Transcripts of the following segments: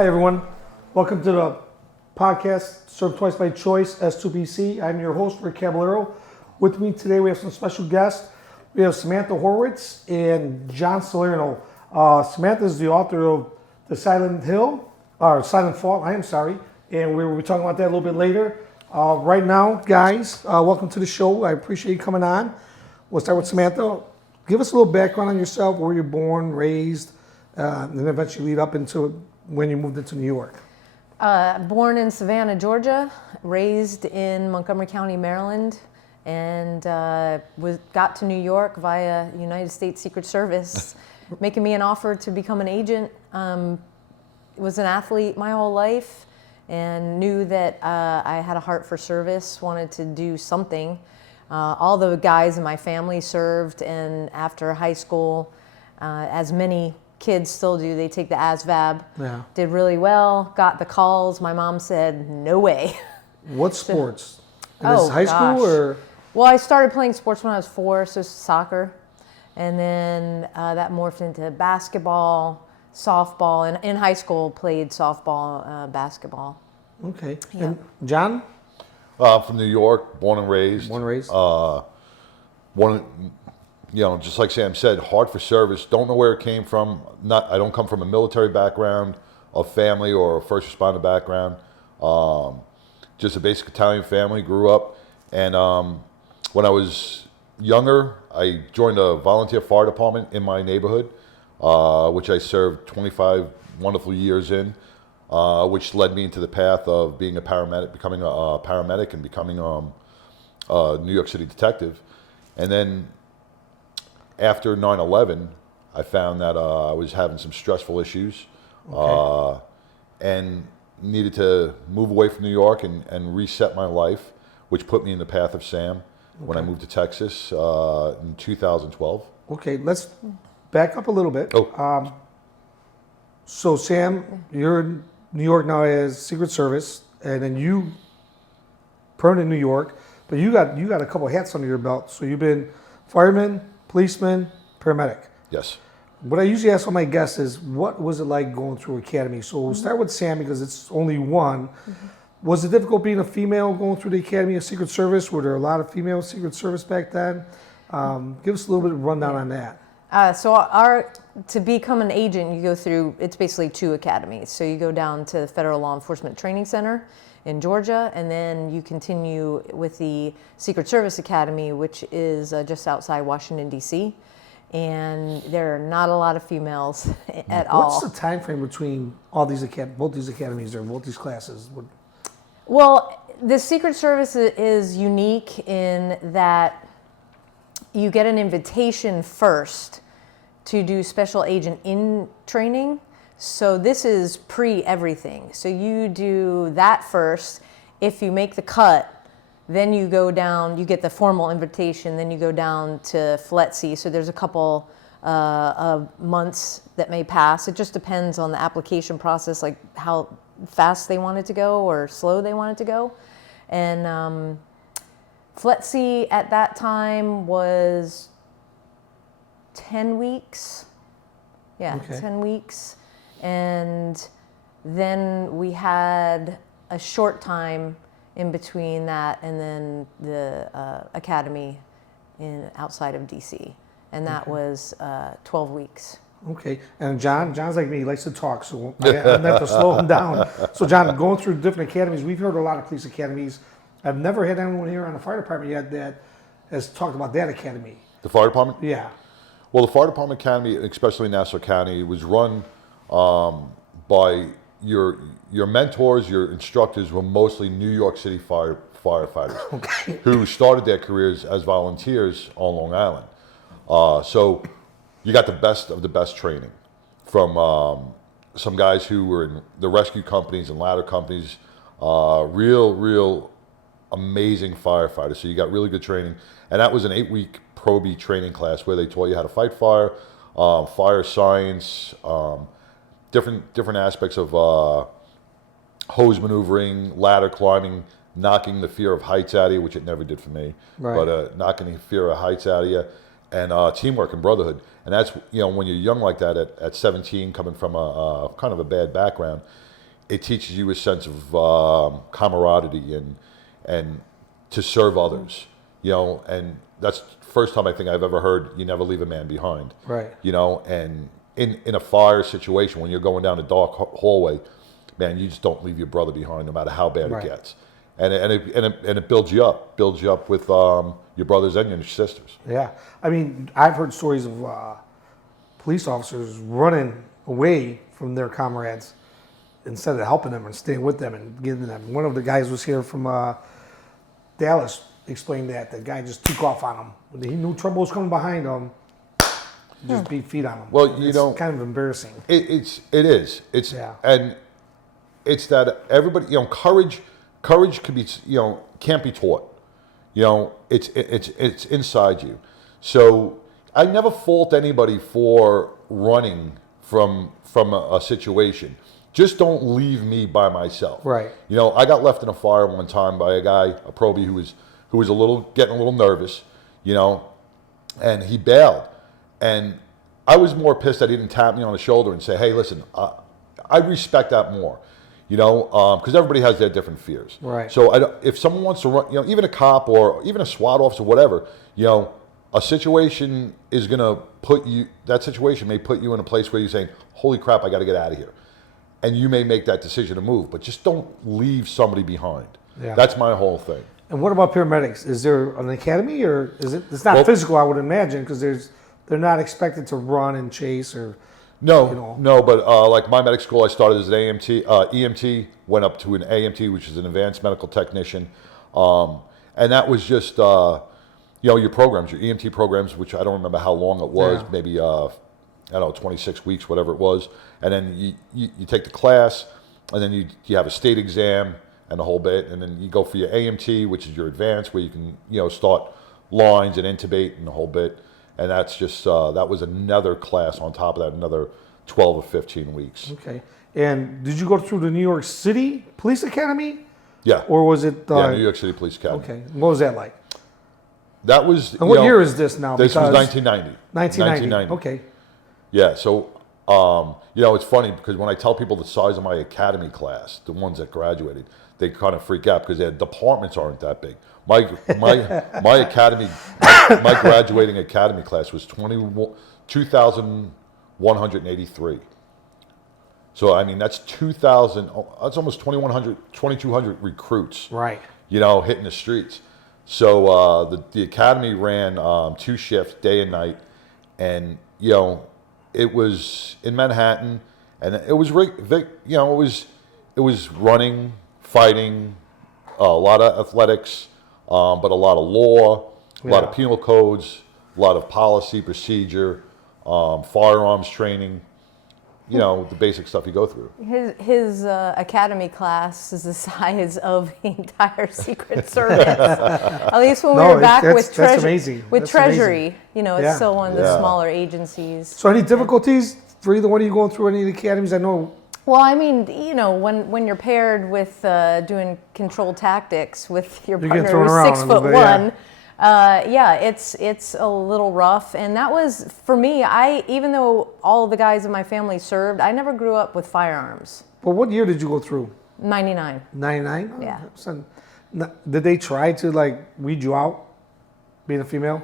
Hi, everyone. Welcome to the podcast, Served Twice by Choice, S2BC. I'm your host, Rick Caballero. With me today, we have some special guests. We have Samantha Horwitz and John Salerno. Samantha is the author of The Silent Fall, and we'll be talking about that a little bit later. Right now, guys, welcome to the show. I appreciate you coming on. We'll start with Samantha. Give us a little background on yourself, where you're born, raised, and then eventually lead up into when you moved into New York. Born in Savannah, Georgia, raised in Montgomery County, Maryland, and got to New York via United States Secret Service, making me an offer to become an agent. Was an athlete my whole life and knew that I had a heart for service, wanted to do something. All the guys in my family served, and after high school, as many kids still do, they take the ASVAB. Yeah. Did really well, got the calls. My mom said, no way. What sports? High school or? Well, I started playing sports when I was 4, so soccer. And then that morphed into basketball, softball, and in high school played softball, basketball. Okay. Yeah. And John? From New York, born and raised. Just like Sam said, heart for service. Don't know where it came from. I don't come from a military background, a family, or a first responder background. Just a basic Italian family. Grew up, and when I was younger, I joined a volunteer fire department in my neighborhood, which I served 25 wonderful years in, which led me into the path of being a paramedic, becoming a paramedic, and becoming a New York City detective, and then. After 9/11, I found that I was having some stressful issues, and needed to move away from New York and reset my life, which put me in the path of Sam when I moved to Texas in 2012. Okay, let's back up a little bit. So Sam, you're in New York now as Secret Service, and then you permanent in New York, but you got a couple of hats under your belt. So you've been fireman, policeman, paramedic. Yes. What I usually ask all my guests is, what was it like going through academy? So we'll start with Sam because it's only one. Mm-hmm. Was it difficult being a female going through the Academy of Secret Service? Were there a lot of female Secret Service back then? Give us a little bit of rundown on that. To become an agent, you go through, it's basically 2 academies. So you go down to the Federal Law Enforcement Training Center in Georgia, and then you continue with the Secret Service Academy, which is just outside Washington, D.C., and there are not a lot of females at all. What's the time frame between all these both these academies or both these classes? Well, the Secret Service is unique in that you get an invitation first to do special agent in training. So this is pre-everything. So you do that first. If you make the cut, then you go down, you get the formal invitation, then you go down to FLETC. So there's a couple of months that may pass. It just depends on the application process, like how fast they want it to go or slow they want it to go. And FLETC at that time was 10 weeks. Yeah, okay. 10 weeks. And then we had a short time in between that and then the academy outside of DC. And that was 12 weeks. Okay. And John's like me, he likes to talk, so I have to slow him down. So John, going through different academies, we've heard a lot of police academies. I've never had anyone here on the fire department yet that has talked about that academy. The fire department? Yeah. Well, the fire department academy, especially in Nassau County, was run by your mentors, your instructors were mostly New York City firefighters who started their careers as volunteers on Long Island. So you got the best of the best training from some guys who were in the rescue companies and ladder companies, real amazing firefighters. So you got really good training. And that was an 8-week Pro-B training class where they taught you how to fight fire, fire science, different aspects of hose maneuvering, ladder climbing, knocking the fear of heights out of you, which it never did for me, right. But knocking the fear of heights out of you, and teamwork and brotherhood. And that's, when you're young like that at 17, coming from a kind of a bad background, it teaches you a sense of camaraderie and to serve others, and that's the first time I think I've ever heard you never leave a man behind. Right. And in a fire situation, when you're going down a dark hallway, man, you just don't leave your brother behind no matter how bad Right. it gets. And it builds you up with your brothers and your sisters. Yeah. I mean, I've heard stories of police officers running away from their comrades instead of helping them and staying with them and giving them. One of the guys was here from Dallas, explained that the guy just took off on him. When he knew trouble was coming behind him, just beat feet on him. Well, it's kind of embarrassing. It is. Yeah. And it's that everybody, courage can be, can't be taught. It's inside you. So I never fault anybody for running from a situation. Just don't leave me by myself. Right. I got left in a fire one time by a guy, a probie, who was getting a little nervous, and he bailed. And I was more pissed that he didn't tap me on the shoulder and say, "Hey, listen, I respect that more." Because everybody has their different fears. Right. So if someone wants to run, even a cop or even a SWAT officer, whatever, a situation is going to that situation may put you in a place where you're saying, "Holy crap, I got to get out of here." And you may make that decision to move, but just don't leave somebody behind. Yeah. That's my whole thing. And what about paramedics? Is there an academy, or is it? It's not physical, I would imagine, because they're not expected to run and chase or. No, but like my medic school, I started as an EMT, went up to an AMT, which is an advanced medical technician, and that was just your programs, your EMT programs, which I don't remember how long it was, maybe 26 weeks, whatever it was, and then you take the class, and then you have a state exam and the whole bit, and then you go for your AMT, which is your advanced, where you can start lines and intubate and the whole bit. And that's just, that was another class on top of that, another 12 or 15 weeks. Okay. And did you go through the New York City Police Academy? Yeah. Or was it? New York City Police Academy. Okay. What was that like? That was. And what year is this now? This was 1990. 1990. Okay. Yeah. So, it's funny because when I tell people the size of my academy class, the ones that graduated, they kind of freak out because their departments aren't that big. My academy, my graduating academy class was 2,183. So I mean that's 2,000. That's almost 2,200 recruits. Right. Hitting the streets. So the academy ran 2 shifts, day and night, and it was in Manhattan, and it was it was running, fighting, a lot of athletics. But a lot of law, a lot of penal codes, a lot of policy, procedure, firearms training, the basic stuff you go through. His academy class is the size of the entire Secret Service. At least when we were back with amazing. With that's Treasury, amazing. it's still one of the smaller agencies. So any difficulties for either one of you going through any of the academies? I know. Well, I mean, when you're paired with doing controlled tactics with your partner who's 6'1", it's a little rough. And that was, for me, even though all the guys in my family served, I never grew up with firearms. Well, what year did you go through? 99. 99? Yeah. So, did they try to weed you out, being a female?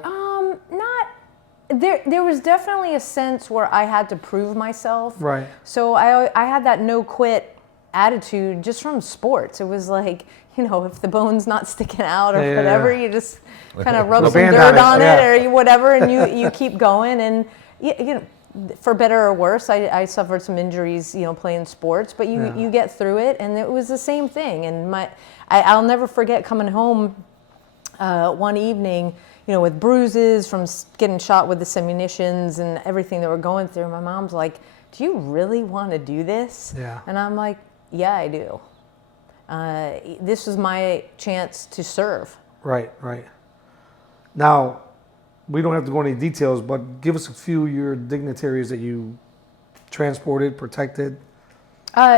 There was definitely a sense where I had to prove myself. Right. So I had that no quit attitude just from sports. It was like, if the bone's not sticking out or whatever, you just kind of rub some dirt on it or whatever, and you keep going. And for better or worse, I suffered some injuries, playing sports, but you get through it, and it was the same thing. And I'll never forget coming home one evening, with bruises from getting shot with the ammunitions and everything that we're going through. My mom's like, "Do you really want to do this?" Yeah. And I'm like, "Yeah, I do. This was my chance to serve." Right. Now, we don't have to go into details, but give us a few of your dignitaries that you transported, protected.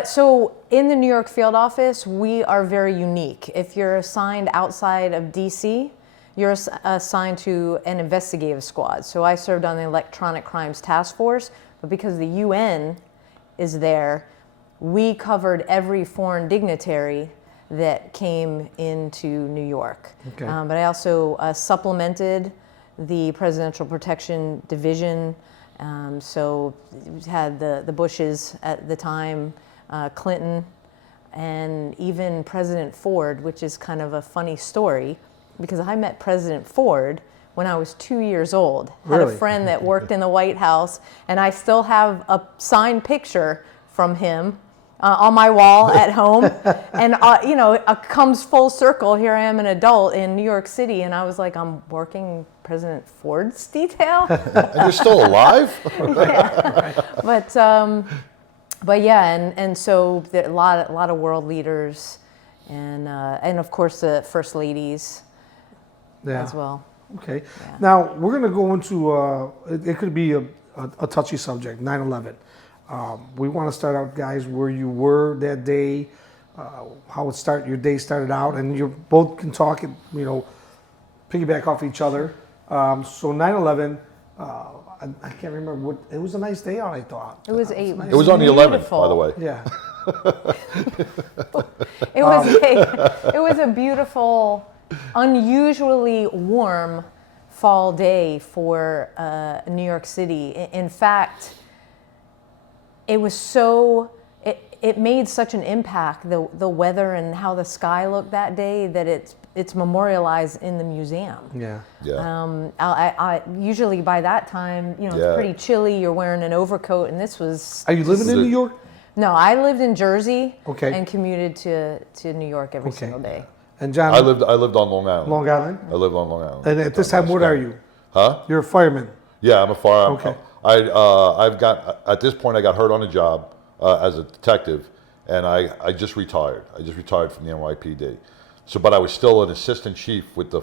So in the New York field office, we are very unique. If you're assigned outside of DC, you're assigned to an investigative squad. So I served on the Electronic Crimes Task Force, but because the UN is there, we covered every foreign dignitary that came into New York. Okay. But I also supplemented the Presidential Protection Division. So we had the Bushes at the time, Clinton, and even President Ford, which is kind of a funny story because I met President Ford when I was 2 years old. Had Really? a friend that worked in the White House, and I still have a signed picture from him on my wall at home. And, it comes full circle. Here I am, an adult in New York City, and I was like, I'm working President Ford's detail. And you're still alive? But yeah, and so there a lot of world leaders, and of course the first ladies as well. Okay. Yeah. Now we're going to go into it could be a touchy subject, 9/11. We want to start out, guys, where you were that day, how your day started out, and you both can talk and piggyback off each other. So 9/11. I can't remember what. It was a nice day out, I thought. It was It was on the 11th, by the way. Yeah. It was a beautiful, unusually warm fall day for New York City. In fact, it was so. It made such an impact, the weather and how the sky looked that day, that it's memorialized in the museum. Yeah. Yeah. I usually by that time, it's pretty chilly. You're wearing an overcoat, and this was. Are you living in New York? No, I lived in Jersey. Okay. And commuted to New York every single day. And John, I lived on Long Island. Long Island. I lived on Long Island. And at this time, what are you? Huh? You're a fireman. Yeah, I'm a fireman. Okay. At this point I got hurt on the job as a detective, and I just retired. I just retired from the NYPD. But I was still an assistant chief with the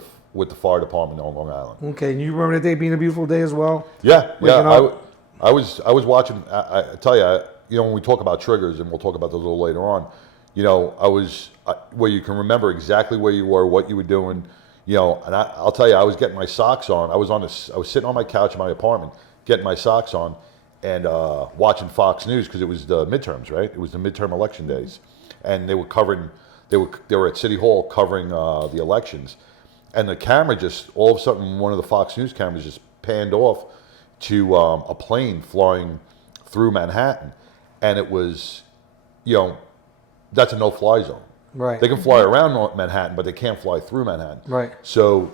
fire department on Long Island. Okay, and you remember that day being a beautiful day as well? Yeah, Waking up? I was watching. I tell you, when we talk about triggers, and we'll talk about those a little later on. Where you can remember exactly where you were, what you were doing. And I'll tell you, I was getting my socks on. I was sitting on my couch in my apartment, getting my socks on, and watching Fox News because it was the midterms, right? It was the midterm election days, and they were covering. They were at City Hall covering the elections, and the camera just all of a sudden, one of the Fox News cameras just panned off to a plane flying through Manhattan, and it was, that's a no-fly zone. Right. They can fly around Manhattan, but they can't fly through Manhattan. Right. So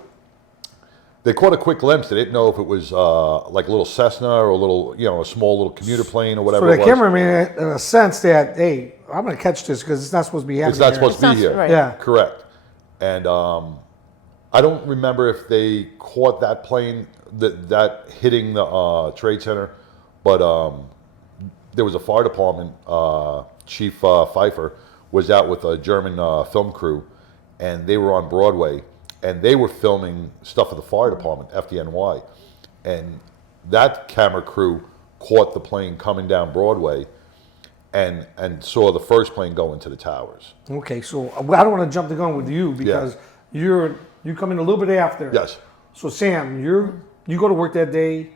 they caught a quick glimpse. They didn't know if it was like a little Cessna or a small little commuter plane or whatever. So the cameraman, in a sense, that hey, I'm going to catch this because it's not supposed to be happening. It's not supposed to be here. Right. Yeah. Correct. And I don't remember if they caught that plane that hitting the Trade Center, but there was a fire department chief, Firefighter, was out with a German film crew, and they were on Broadway, and they were filming stuff for the fire department, FDNY, and that camera crew caught the plane coming down Broadway, and saw the first plane go into the towers. Okay, so I don't want to jump the gun with you because you come in a little bit after. Yes. So Sam, you go to work that day.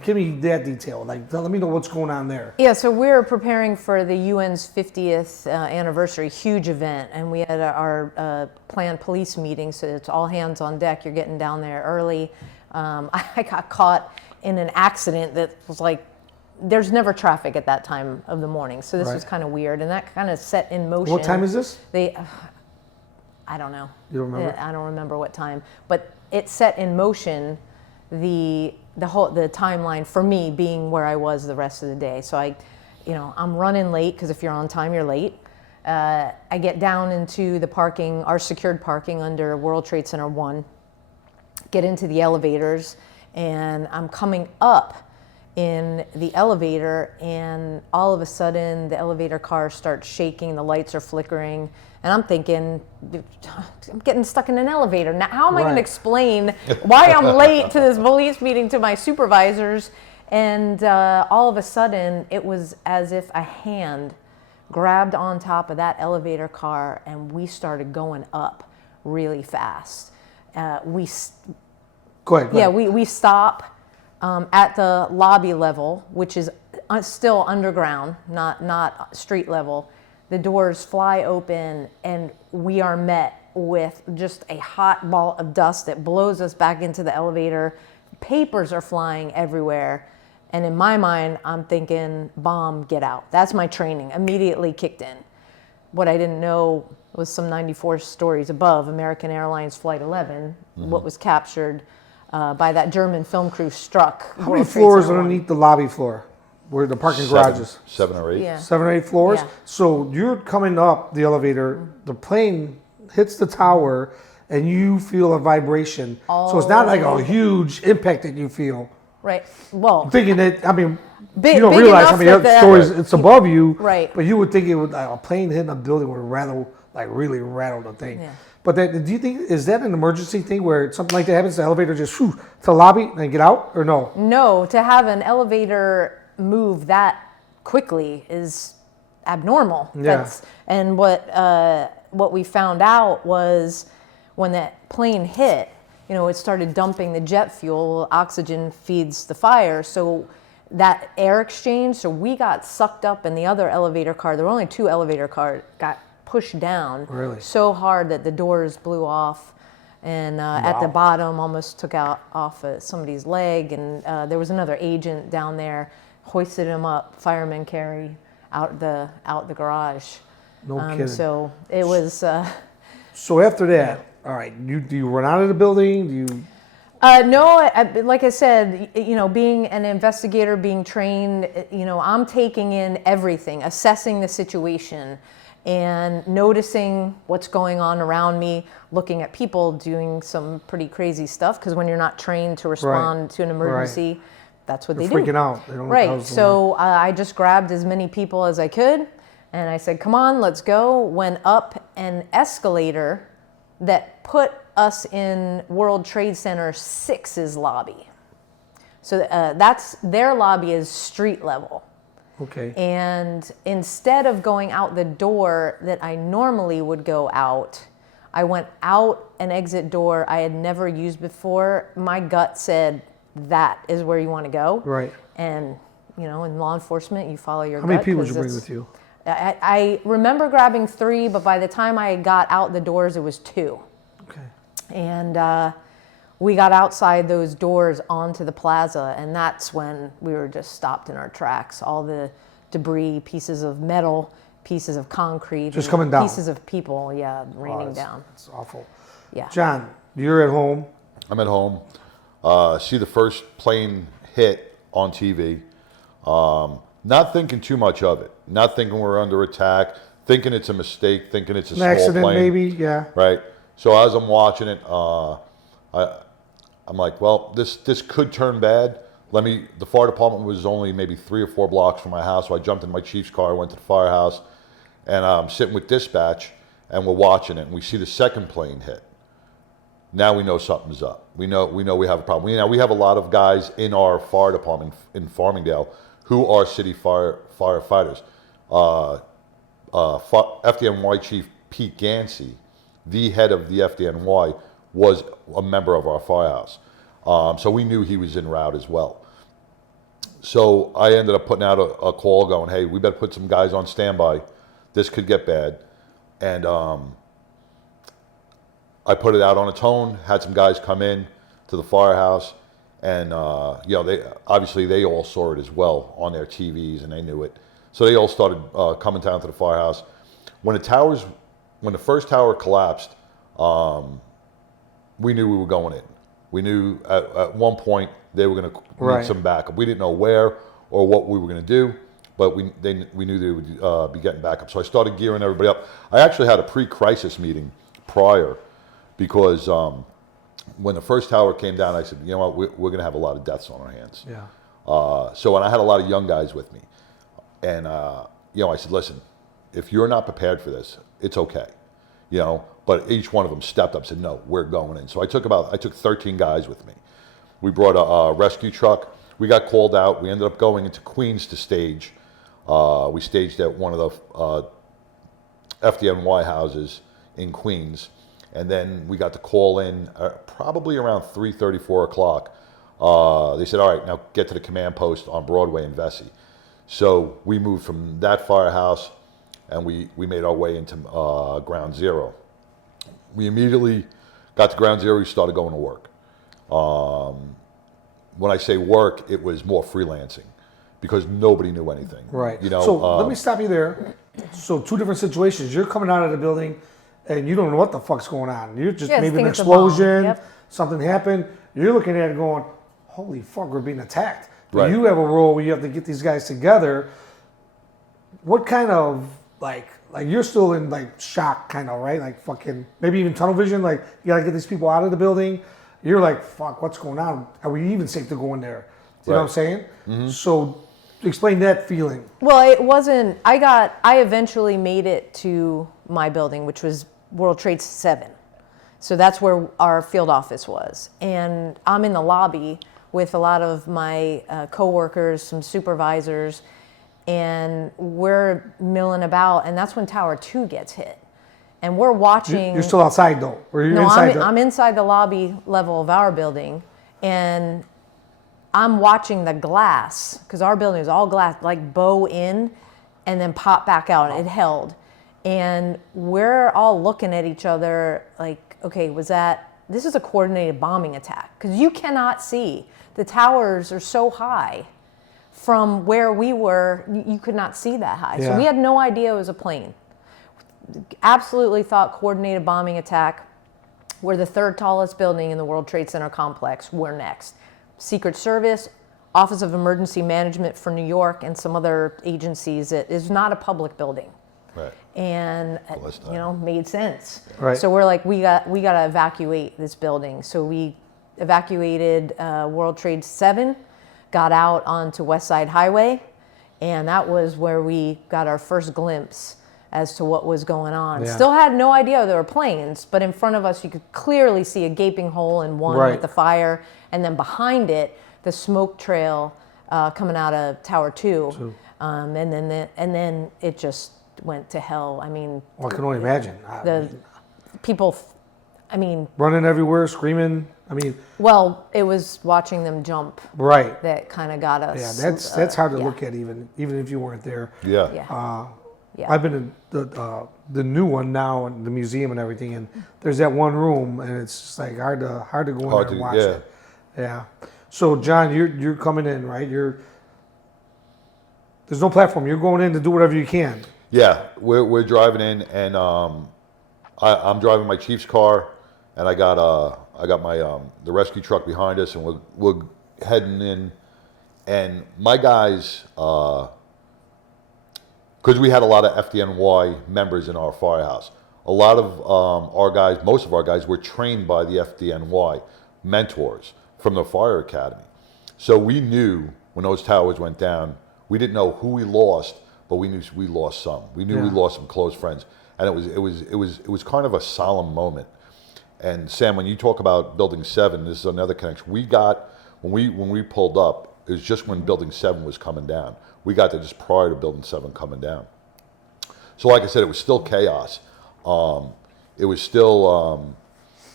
Give me that detail. Let me know what's going on there. Yeah, so we're preparing for the UN's 50th anniversary, huge event, and we had our planned police meeting, so it's all hands on deck. You're getting down there early. I got caught in an accident that was like, there's never traffic at that time of the morning, so this was kind of weird, and that kind of set in motion. What time is this? I don't know. You don't remember? I don't remember what time, but it set in motion the timeline for me being where I was the rest of the day. So I'm running late because if you're on time, you're late. I get down into the parking, our secured parking under World Trade Center 1, get into the elevators, and I'm coming up in the elevator, and all of a sudden the elevator car starts shaking, the lights are flickering, and I'm thinking, I'm getting stuck in an elevator. Now, how am I going to explain why I'm late to this police meeting to my supervisors? And all of a sudden, it was as if a hand grabbed on top of that elevator car, and we started going up really fast. Go ahead. Yeah, we stop at the lobby level, which is still underground, not street level. The doors fly open and we are met with just a hot ball of dust that blows us back into the elevator. Papers are flying everywhere. And in my mind, I'm thinking, bomb, get out. That's my training, immediately kicked in. What I didn't know was some 94 stories above, American Airlines Flight 11, what was captured by that German film crew struck. How many floors underneath the lobby floor where the parking garages? 7 or 8. Yeah. 7 or 8 floors? Yeah. So you're coming up the elevator, the plane hits the tower, and you feel a vibration. So it's not like a huge impact that you feel. Right. Well, Thinking that, I mean, Big- you don't big realize enough how many that other the- stories it's above you. Right. But you would think it would, like, a plane hitting a building would rattle, like really rattle the thing. Yeah. But then, do you think, is that an emergency thing where something like that happens, the elevator just to the lobby and get out, or no? no, to have an elevator move that quickly is abnormal. Yeah. And what we found out was when that plane hit, it started dumping the jet fuel. Oxygen feeds the fire, so that air exchange. So we got sucked up in the other elevator car. There were only 2 elevator cars. Got pushed down Really? so hard that the doors blew off, and at the bottom almost took off somebody's leg. And there was another agent down there, hoisted him up. Firemen carry out the garage. No kidding. So it was. So after that, all right, do you run out of the building? Do you? No, like I said, being an investigator, being trained, I'm taking in everything, assessing the situation and noticing what's going on around me, looking at people doing some pretty crazy stuff, because when you're not trained to respond to an emergency, that's what They're they do. freaking out. They don't Right. So I just grabbed as many people as I could, and I said, come on, let's go. Went up an escalator that put us in World Trade Center 6's lobby. So that's their lobby is street level. Okay. And instead of going out the door that I normally would go out, I went out an exit door I had never used before. My gut said, that is where you want to go. Right. And, in law enforcement, you follow your How gut. many people did 'cause you bring it's- with you? I remember grabbing 3, but by the time I got out the doors, it was 2. Okay. And we got outside those doors onto the plaza, and that's when we were just stopped in our tracks. All the debris, pieces of metal, pieces of concrete, Just and coming down. pieces of people, raining down. It's awful. Yeah. John, you're at home. I'm at home. See the first plane hit on TV. Not thinking too much of it. Not thinking we're under attack. Thinking it's a mistake. Thinking it's a An small accident, plane. maybe. Yeah. Right. So as I'm watching it, I'm like, well, this could turn bad. The fire department was only maybe 3 or 4 blocks from my house, so I jumped in my chief's car, went to the firehouse, and I'm sitting with dispatch, and we're watching it, and we see the second plane hit. Now we know something's up. We know we have a problem. We have a lot of guys in our fire department in Farmingdale who are city firefighters. FDNY Chief Pete Gansey, the head of the FDNY, was a member of our firehouse. So we knew he was en route as well. So I ended up putting out a call going, hey, we better put some guys on standby. This could get bad. And I put it out on a tone, had some guys come in to the firehouse, and they all saw it as well on their TVs, and they knew it. So they all started coming down to the firehouse. When the first tower collapsed, we knew we were going in. We knew at one point they were going to need some backup. We didn't know where or what we were going to do, but we knew they would be getting backup. So I started gearing everybody up. I actually had a pre-crisis meeting prior, because when the first tower came down, I said, you know what, we're going to have a lot of deaths on our hands. Yeah. And I had a lot of young guys with me. And, I said, listen, if you're not prepared for this, it's okay. But each one of them stepped up and said, no, we're going in. So I took 13 guys with me. We brought a rescue truck. We got called out. We ended up going into Queens to stage. We staged at one of the FDNY houses in Queens. And then we got the call in probably around 3:30, 4 o'clock. They said, all right, now get to the command post on Broadway in Vesey. So we moved from that firehouse, and we made our way into Ground Zero. We immediately got to Ground Zero. We started going to work. When I say work, it was more freelancing because nobody knew anything. Right. You know. So let me stop you there. So two different situations. You're coming out of the building, and you don't know what the fuck's going on. You're just maybe an think it's a bomb. explosion. Yep. Something happened. You're looking at it going, "Holy fuck, we're being attacked." But Right. you have a role where you have to get these guys together. What kind of like you're still in like shock, kind of, right? Like fucking maybe even tunnel vision. Like you gotta get these people out of the building. You're like, fuck, what's going on? Are we even safe to go in there? You know what I'm saying? Mm-hmm. So explain that feeling. Well, it wasn't. I eventually made it to my building, which was World Trade 7. So that's where our field office was. And I'm in the lobby with a lot of my coworkers, some supervisors, and we're milling about. And that's when Tower 2 gets hit. And we're watching. You're still outside though, or you're No, inside. I'm inside the lobby level of our building, and I'm watching the glass because our building is all glass, like bow in, and then pop back out. It held, and we're all looking at each other like, okay, this is a coordinated bombing attack because you cannot see. The towers are so high from where we were, you could not see that high. Yeah. So we had no idea it was a plane. Absolutely thought coordinated bombing attack. We're the third tallest building in the World Trade Center complex. We're next. Secret Service, Office of Emergency Management for New York, and some other agencies. It is not a public building. Right. And made sense. Right. So we're like, we got to evacuate this building. So we evacuated World Trade 7, got out onto West Side Highway, and that was where we got our first glimpse as to what was going on. Yeah. Still had no idea there were planes, but in front of us you could clearly see a gaping hole in one Right. with the fire, and then behind it, the smoke trail coming out of Tower 2. And then it just went to hell. I mean, I can only imagine. the people, Running everywhere, screaming. I mean, well, it was watching them jump right. that kind of got us. Yeah, that's hard to yeah. look at even if you weren't there. Yeah. Yeah. Yeah. I've been in the new one now, and the museum and everything, and there's that one room, and it's just like hard to go in there and watch it. Yeah. So John, you're coming in, right? There's no platform. You're going in to do whatever you can. Yeah, we're driving in, and I'm driving my Chief's car, and I got my the rescue truck behind us, and we're heading in, and my guys. Because we had a lot of FDNY members in our firehouse. A lot of our guys, most of our guys, were trained by the FDNY mentors from the fire academy. So we knew when those towers went down, we didn't know who we lost, but we knew we lost some. We knew we lost some close friends, and it was kind of a solemn moment. And Sam, when you talk about Building 7, this is another connection. We got when we pulled up. It was just when Building 7 was coming down. We got there just prior to Building 7 coming down. So like I said, it was still chaos. It was still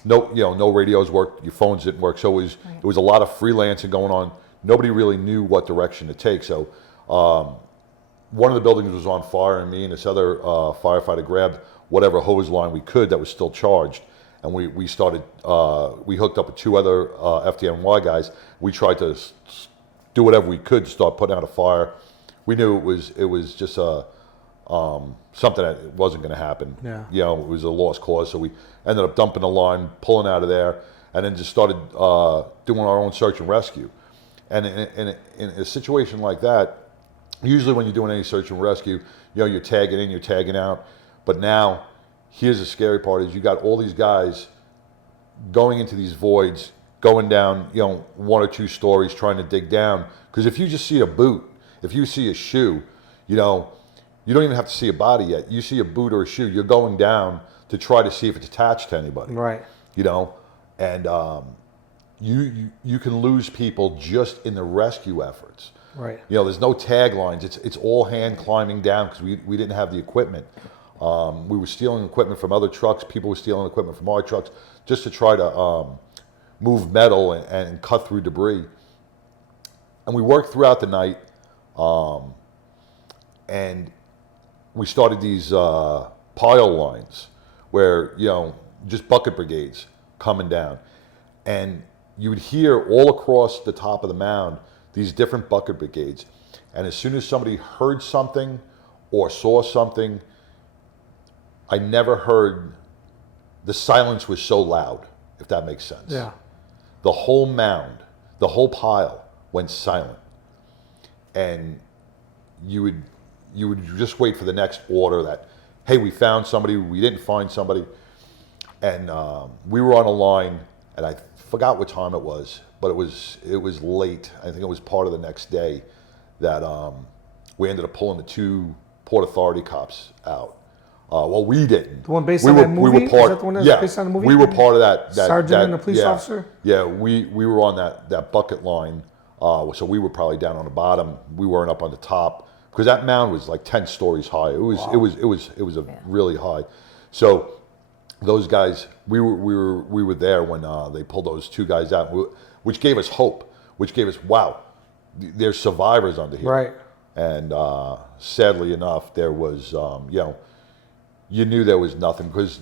no radios worked, your phones didn't work. So it was a lot of freelancing going on. Nobody really knew what direction to take. So one of the buildings was on fire, and me and this other firefighter grabbed whatever hose line we could that was still charged. And we started, we hooked up with two other FDNY guys. We tried to do whatever we could to start putting out a fire. We knew it was just something that wasn't going to happen. Yeah. It was a lost cause. So we ended up dumping the line, pulling out of there, and then just started doing our own search and rescue. And in a situation like that, usually when you're doing any search and rescue, you're tagging in, you're tagging out. But now, here's the scary part: is you got all these guys going into these voids, going down, one or two stories, trying to dig down. Because if you just see a boot, if you see a shoe, you don't even have to see a body yet. You see a boot or a shoe, you're going down to try to see if it's attached to anybody. Right. And you can lose people just in the rescue efforts. Right. There's no taglines. It's all hand climbing down because we didn't have the equipment. We were stealing equipment from other trucks. People were stealing equipment from our trucks just to try to move metal and cut through debris. And we worked throughout the night. And we started these pile lines where, just bucket brigades coming down. And you would hear all across the top of the mound these different bucket brigades. And as soon as somebody heard something or saw something, I never heard, the silence was so loud, if that makes sense. Yeah. The whole mound, the whole pile went silent. And you would just wait for the next order that, hey, we found somebody, we didn't find somebody. And we were on a line, and I forgot what time it was, but it was late. I think it was part of the next day that we ended up pulling the 2 Port Authority cops out. Well, we didn't. The one based on that movie? We were part, Is that the one that's based on the movie? We were part of that Sergeant and a police officer? Yeah, we were on that bucket line. So we were probably down on the bottom. We weren't up on the top because that mound was like 10 stories high. It was really high. So those guys, we were there when they pulled those 2 guys out, which gave us hope. Which gave us, wow, there's survivors under here. Right. And sadly enough, there was, you knew there was nothing because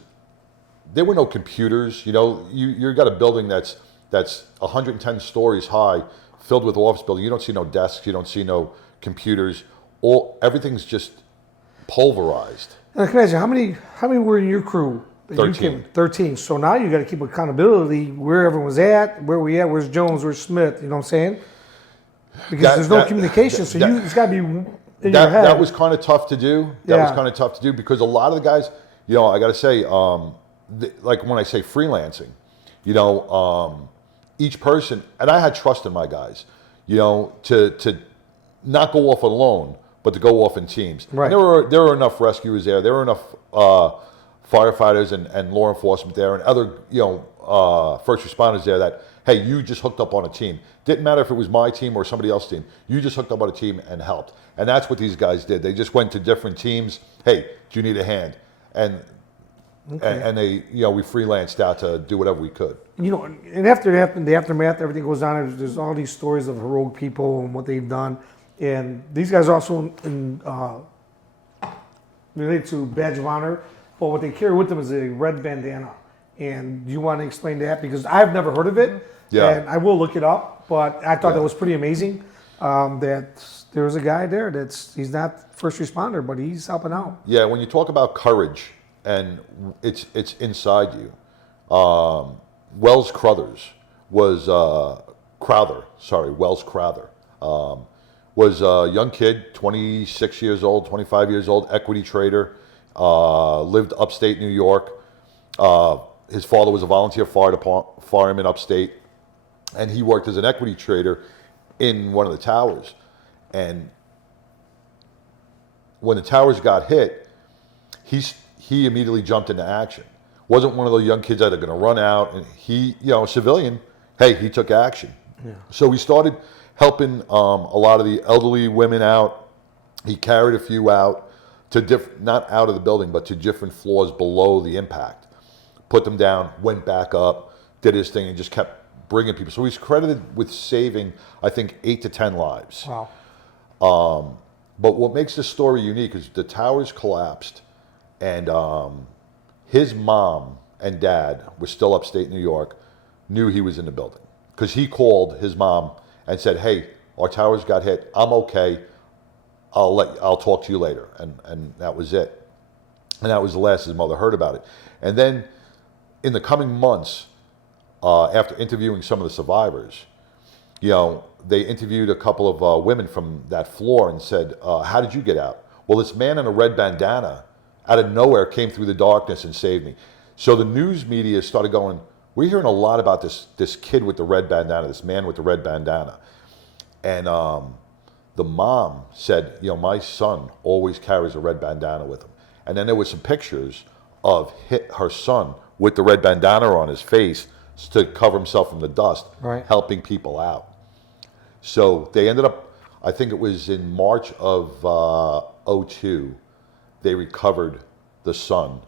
there were no computers. You got a building that's 110 stories high, filled with office building. You don't see no desks. You don't see no computers. Everything's just pulverized. And I can imagine, how many were in your crew? 13. 13. So now you got to keep accountability where everyone's at, where we at, where's Jones, where's Smith, you know what I'm saying? Because there's no communication, it's got to be in your head. That was kind of tough to do. That was kind of tough to do because a lot of the guys, I got to say, like when I say freelancing, each person, and I had trust in my guys, to not go off alone, but to go off in teams. Right. And there were enough rescuers there. There were enough firefighters and law enforcement there, and other first responders there that, hey, you just hooked up on a team. Didn't matter if it was my team or somebody else's team. You just hooked up on a team and helped. And that's what these guys did. They just went to different teams. Hey, do you need a hand? And they, we freelanced out to do whatever we could. And after it happened, the aftermath, everything goes on. There's all these stories of heroic people and what they've done. And these guys also related to badge of honor. But what they carry with them is a red bandana. And do you want to explain that? Because I've never heard of it. Yeah. And I will look it up. But I thought that was pretty amazing. That there was a guy there he's not first responder, but he's helping out. Yeah, when you talk about courage and it's inside you. Wells Crothers was Wells Crowther was a young kid, 26 years old, 25 years old, equity trader, lived upstate New York. His father was a volunteer fireman upstate, and he worked as an equity trader in one of the towers. And when the towers got hit, he immediately jumped into action. Wasn't one of those young kids that are going to run out, and he, civilian, hey, he took action. Yeah. So we started helping a lot of the elderly women out. He carried a few out to not out of the building, but to different floors below the impact. Put them down, went back up, did his thing, and just kept bringing people. So he's credited with saving, I think, 8 to 10 lives. Wow. But what makes this story unique is the towers collapsed, and his mom and dad were still upstate New York, knew he was in the building. Because he called his mom and said, hey, our towers got hit, I'm okay, I'll talk to you later. And that was it. And that was the last his mother heard about it. And then in the coming months, after interviewing some of the survivors, they interviewed a couple of women from that floor and said, how did you get out? Well, this man in a red bandana out of nowhere came through the darkness and saved me. So the news media started going, we're hearing a lot about this kid with the red bandana, this man with the red bandana. And the mom said, my son always carries a red bandana with him. And then there were some pictures of her son with the red bandana on his face to cover himself from the dust, right, helping people out. So they ended up, I think it was in March of 2002, they recovered the son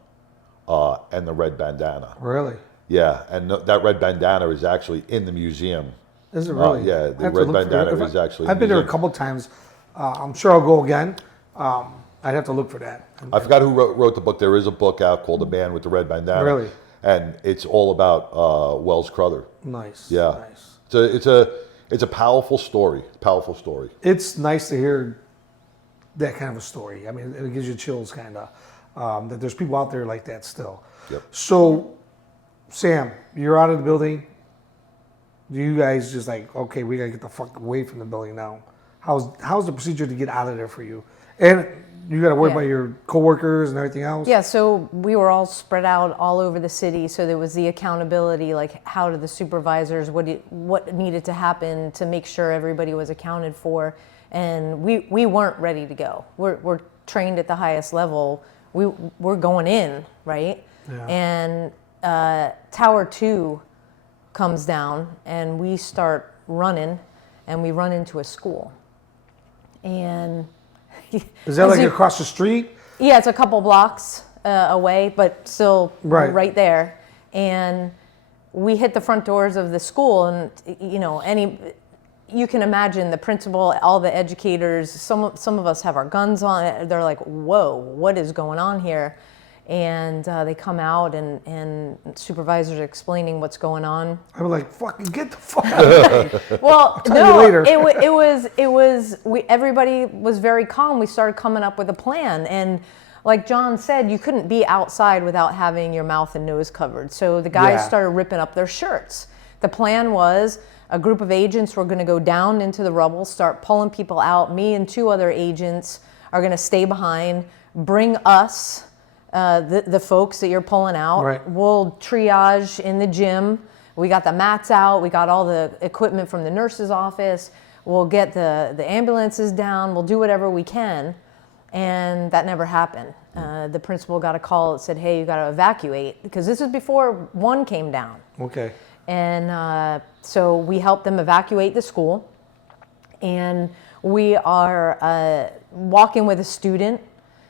and the red bandana. Really? Yeah, and that red bandana is actually in the museum. Is it really? Yeah, the red bandana is actually. I've been there a couple times. I'm sure I'll go again. I'd have to look for that. I forgot who wrote the book. There is a book out called The Man with the Red Bandana. Really? And it's all about Wells Crother. Nice. Yeah. Nice. It's a powerful story. Powerful story. It's nice to hear that kind of a story. I mean, it gives you chills, kind of, that there's people out there like that still. Yep. So, Sam, you're out of the building. Do you guys just like, okay, we gotta get the fuck away from the building now? How's the procedure to get out of there for you? And you gotta worry about your coworkers and everything else. Yeah, so we were all spread out all over the city. So there was the accountability, like how do the supervisors, what needed to happen to make sure everybody was accounted for. And we weren't ready to go. We're trained at the highest level. We're going in, right? Yeah. And Tower 2 comes down and we start running and we run into a school. And is that like across the street? Yeah, it's a couple blocks away, but still right there. And we hit the front doors of the school, and you can imagine the principal, all the educators. Some of us have our guns on. They're like, "Whoa, what is going on here?" And they come out, and supervisors are explaining what's going on. I'm like, "Fucking get the fuck out of here!" Well, no, it was. Everybody was very calm. We started coming up with a plan, and like John said, you couldn't be outside without having your mouth and nose covered. So the guys started ripping up their shirts. The plan was a group of agents were going to go down into the rubble, start pulling people out. Me and 2 other agents are going to stay behind, bring us. The folks that you're pulling out. Right. We'll triage in the gym. We got the mats out. We got all the equipment from the nurse's office. We'll get the ambulances down. We'll do whatever we can. And that never happened. The principal got a call that said, hey, you got to evacuate, because this is before 1 came down. Okay. And so we helped them evacuate the school. And we are walking with a student.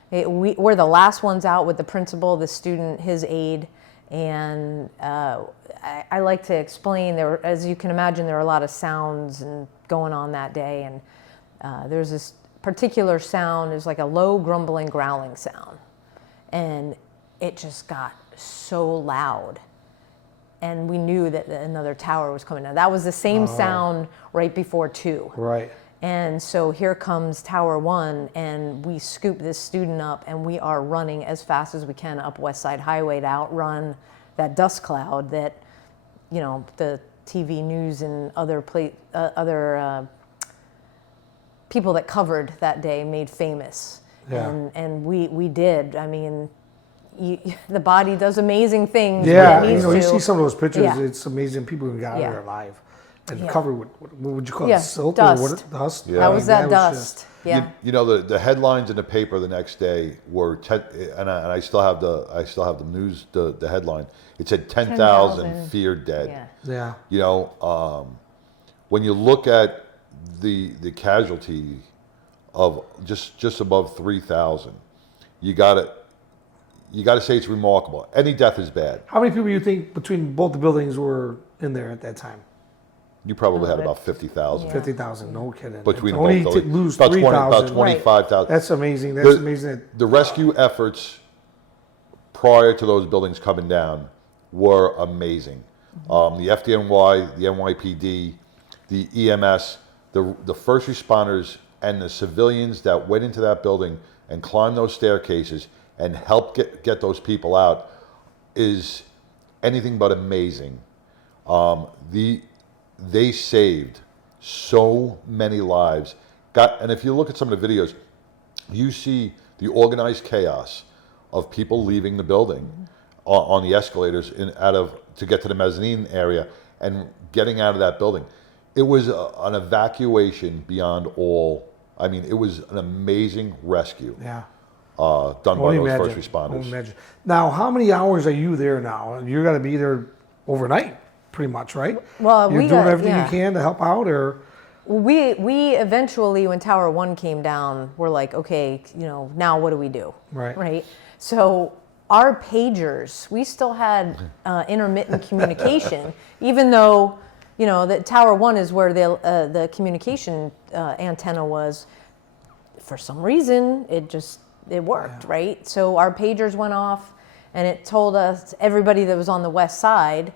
We're the last ones out with the principal, the student, his aide, and I like to explain, as you can imagine, there are a lot of sounds and going on that day, and there's this particular sound, is like a low grumbling, growling sound, and it just got so loud, and we knew that another tower was coming down. That was the same sound right before 2. Right. And so here comes Tower 1, and we scoop this student up, and we are running as fast as we can up West Side Highway to outrun that dust cloud that, the TV news and other people that covered that day made famous. Yeah. And we did. I mean, the body does amazing things. Yeah, when it needs you to. see some of those pictures. Yeah. It's amazing. People who got out of there alive. And covered with, what would you call Yeah, it? Silt? dust. Or what, dust? That was that dust. Yeah. The headlines in the paper the next day were and I still have the news, the headline. It said 10,000 feared dead. Yeah. Yeah. When you look at the casualty of just above 3,000, you gotta say it's remarkable. Any death is bad. How many people do you think between both the buildings were in there at that time? You probably had about 50,000. 50,000, no kidding. Between only both to buildings. lose About 3,000. about 25,000. That's amazing. That's amazing. The rescue efforts prior to those buildings coming down were amazing. The FDNY, the NYPD, the EMS, the first responders, and the civilians that went into that building and climbed those staircases and helped get those people out is anything but amazing. They saved so many lives. And if you look at some of the videos, you see the organized chaos of people leaving the building on the escalators to get to the mezzanine area and getting out of that building. It was an evacuation beyond all. I mean, it was an amazing rescue. Yeah. Done by those first responders. Now, how many hours are you there now? You're going to be there overnight, pretty much, right? Well, you're doing everything you can to help out, or we eventually, when Tower 1 came down, we're like, okay, now what do we do? Right. So our pagers, we still had intermittent communication, even though that Tower 1 is where the communication antenna was. for some reason, it worked, right? So our pagers went off, and it told us, everybody that was on the west side,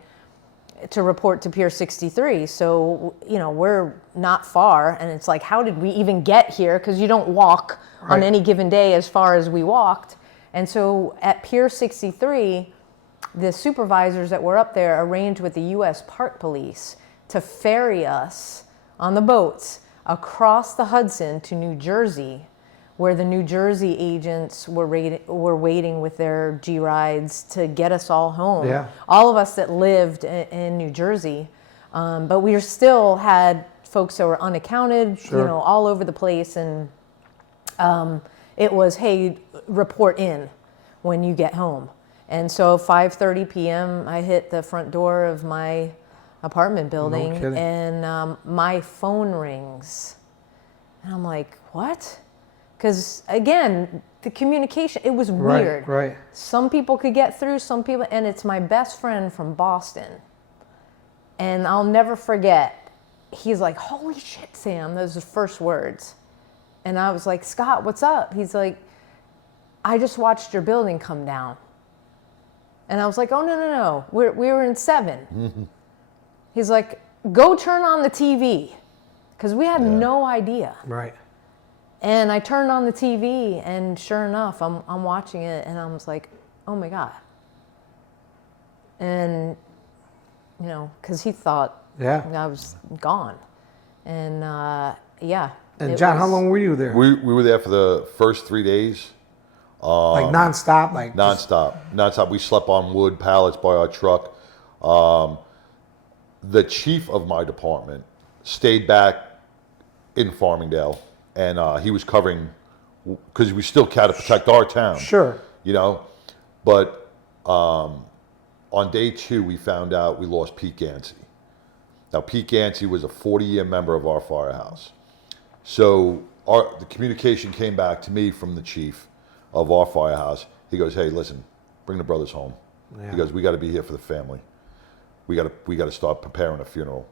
to report to Pier 63. So, we're not far, and it's like, how did we even get here? Because you don't walk on any given day as far as we walked. And so at Pier 63, the supervisors that were up there arranged with the U.S. Park Police to ferry us on the boats across the Hudson to New Jersey, where the New Jersey agents were waiting with their G-rides to get us all home. Yeah. All of us that lived in New Jersey. But we still had folks that were unaccounted, all over the place. And it was, hey, report in when you get home. And so 5:30 p.m., I hit the front door of my apartment building, and my phone rings. And I'm like, what? Because, again, the communication, it was weird. Right. Some people could get through, some people, and it's my best friend from Boston. And I'll never forget, he's like, holy shit, Sam, those are the first words. And I was like, Scott, what's up? He's like, I just watched your building come down. And I was like, oh, no. We were in 7. He's like, go turn on the TV. Because we had no idea. Right. And I turned on the TV, and sure enough, I'm watching it, and I was like, oh my God. And, because he thought I was gone. And, And John, how long were you there? We were there for the first 3 days. Like nonstop? Nonstop. We slept on wood pallets by our truck. The chief of my department stayed back in Farmingdale, and he was covering, because we still got to protect our town. Sure. But on day 2, we found out we lost Pete Gansey. Now, Pete Gansey was a 40-year member of our firehouse. So the communication came back to me from the chief of our firehouse. He goes, hey, listen, bring the brothers home. He goes, we got to be here for the family. We got to start preparing a funeral.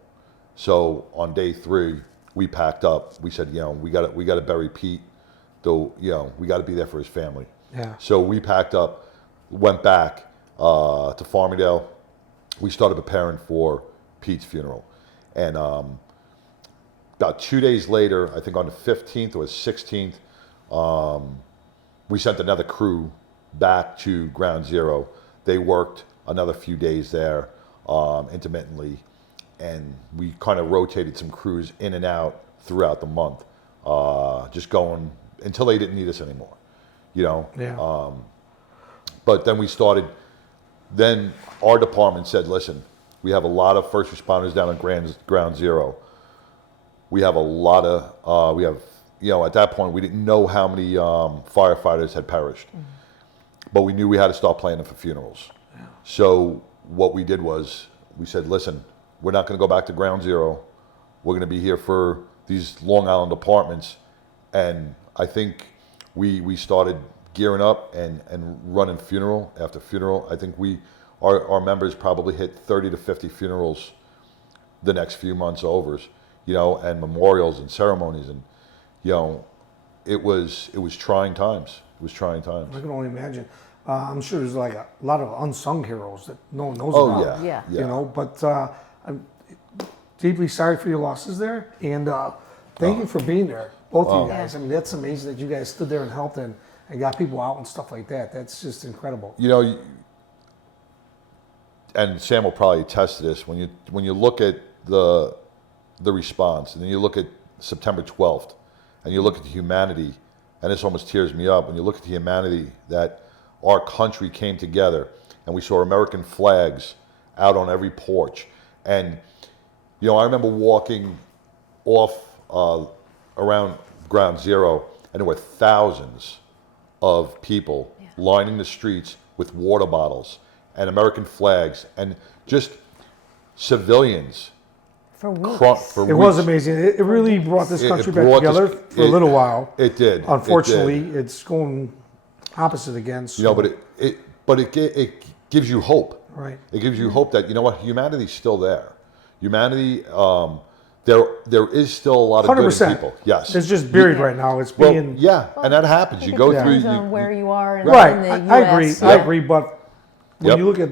So on day 3, we packed up. We said, we got to bury Pete. Though, we got to be there for his family. Yeah. So we packed up, went back to Farmingdale. We started preparing for Pete's funeral, and about 2 days later, I think on the 15th or 16th, we sent another crew back to Ground Zero. They worked another few days there intermittently, and we kind of rotated some crews in and out throughout the month, just going until they didn't need us anymore, But then we started, then our department said, listen, we have a lot of first responders down at Ground Zero. We have a lot of, at that point, we didn't know how many firefighters had perished. But we knew we had to start planning for funerals. Yeah. So what we did was, we said, listen, we're not going to go back to Ground Zero. We're going to be here for these Long Island apartments. And I think we started gearing up and running funeral after funeral. I think our members probably hit 30 to 50 funerals the next few months overs, and memorials and ceremonies, and it was trying times. It was trying times. I can only imagine. I'm sure there's like a lot of unsung heroes that no one knows about. Yeah. But I'm deeply sorry for your losses there, and thank you for being there, both of you guys. I mean, that's amazing that you guys stood there and helped and got people out and stuff like that. That's just incredible. And Sam will probably attest to this. When you look at the response, and then you look at September 12th, and you look at the humanity, and this almost tears me up, when you look at the humanity that our country came together, and we saw American flags out on every porch. And, I remember walking off around Ground Zero, and there were thousands of people lining the streets with water bottles and American flags, and just civilians. For weeks. It was amazing. It really brought this country back together for a little while. It did. Unfortunately, it's going opposite again. So. But it gives you hope. Right. It gives you hope that humanity's still there. Humanity, there is still a lot of good 100%. people. Yes. It's just buried right now. It's Well, being yeah, and that happens. You go through Depends on where you are in, right. in the U.S. I agree. I agree. But when Yep. you look at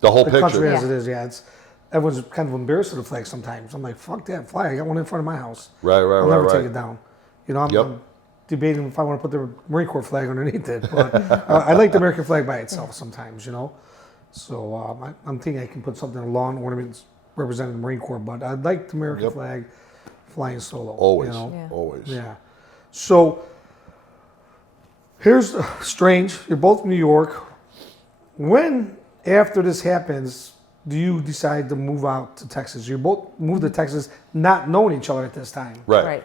the whole the picture. country as Yeah. it is, it's everyone's kind of embarrassed of the flag sometimes. I'm like, fuck that flag. I got one in front of my house. Right, I'll never take right. it down. You know, I'm, Yep. I'm debating if I want to put the Marine Corps flag underneath it. But I like the American flag by itself sometimes, you know. So I'm thinking I can put something in lawn ornaments representing the Marine Corps. But I'd like the American Yep. flag flying solo. Always, You know? Yeah. always. Yeah. So here's strange. You're both in New York. When, after this happens, do you decide to move out to Texas? You both moved to Texas not knowing each other at this time. Right.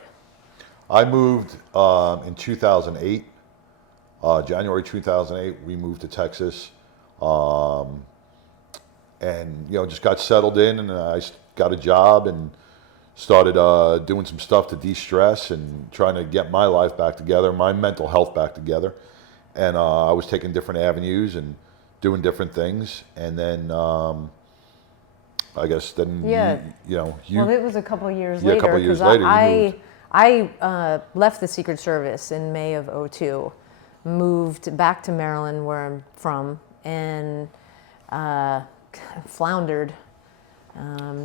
I moved in 2008, January 2008. We moved to Texas, and just got settled in, and I got a job and started doing some stuff to de-stress and trying to get my life back together, my mental health back together. And I was taking different avenues and doing different things, and then I guess then Yeah. you Well, it was a couple of years Yeah, a later. couple of years 'cause later, you I left the Secret Service in May of 2002, moved back to Maryland, where I'm from, and floundered,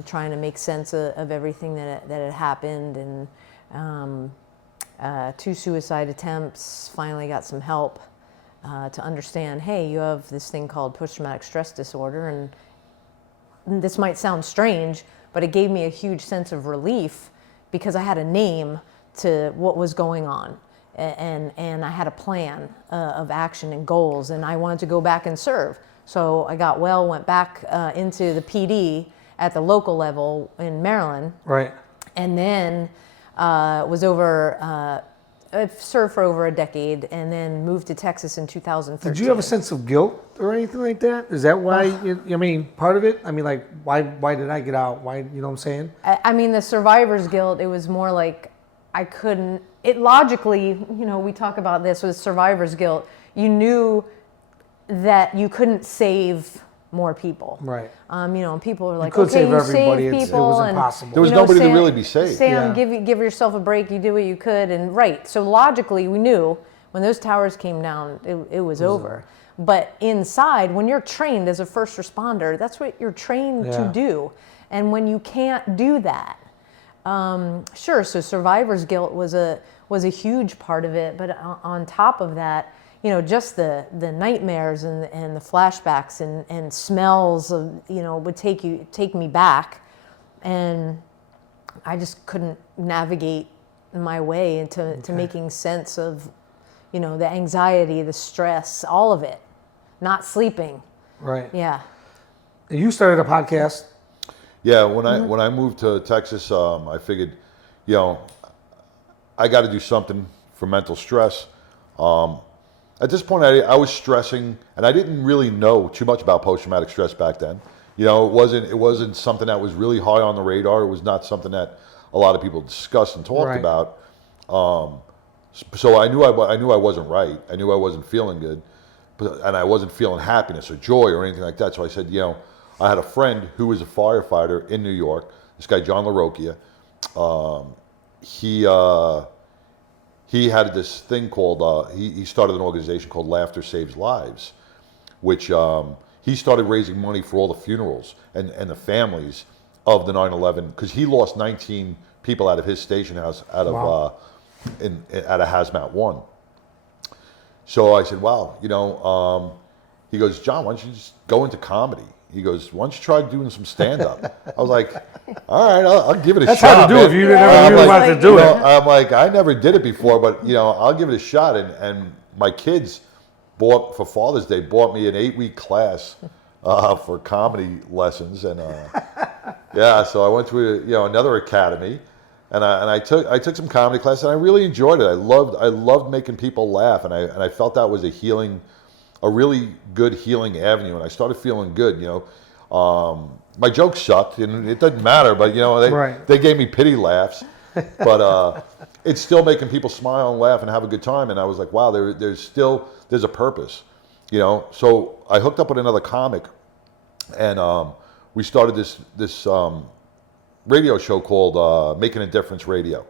trying to make sense of everything that had happened, and 2 suicide attempts. Finally got some help to understand, hey, you have this thing called post-traumatic stress disorder, and this might sound strange, but it gave me a huge sense of relief because I had a name to what was going on, and I had a plan of action and goals, and I wanted to go back and serve. So I got well, went back into the PD at the local level in Maryland, Right. and then I served for over a decade, and then moved to Texas in 2013. Did you have a sense of guilt or anything like that? Is that why? Part of it. I mean, like, why did I get out? Why? You know what I'm saying? I mean, the survivor's guilt, it was more like I couldn't, it logically, we talk about this with survivor's guilt. You knew that you couldn't save more people. Right. People are like, could okay, save you everybody. saved It people. was and, impossible. There was nobody to really be saved. Sam, Yeah. give yourself a break. You did what you could. And right. So logically, we knew when those towers came down, it was over. But inside, when you're trained as a first responder, that's what you're trained to do. And when you can't do that, sure. So survivor's guilt was a huge part of it. But on top of that, just the nightmares and the flashbacks and smells of, would take me back, and I just couldn't navigate my way into making sense of, the anxiety, the stress, all of it, not sleeping. Right. Yeah. And you started a podcast. Yeah, when I moved to Texas, I figured, I got to do something for mental stress. At this point, I was stressing, and I didn't really know too much about post-traumatic stress back then. It wasn't something that was really high on the radar. It was not something that a lot of people discussed and talked Right. about. So I knew I wasn't right. I knew I wasn't feeling good, and I wasn't feeling happiness or joy or anything like that. So I said, I had a friend who was a firefighter in New York. This guy John LaRocchia. He had this thing called, he started an organization called Laughter Saves Lives, which he started raising money for all the funerals and the families of the 9/11, because he lost 19 people out of his station house out of at a hazmat one. So I said, wow, he goes, John, why don't you just go into comedy? He goes, why don't you try doing some stand-up? I was like, all right, I'll give it a shot. That's hard to do man. if you never knew wanted to do it. I'm like, I never did it before, but I'll give it a shot. And my kids for Father's Day bought me an 8-week class for comedy lessons, and so I went to another academy, and I took some comedy class, and I really enjoyed it. I loved making people laugh, and I felt that was a really good healing avenue, and I started feeling good. My jokes sucked, and it doesn't matter, but they gave me pity laughs, but it's still making people smile and laugh and have a good time. And I was like, wow, there's a purpose, So I hooked up with another comic, and we started this radio show called Making a Difference Radio.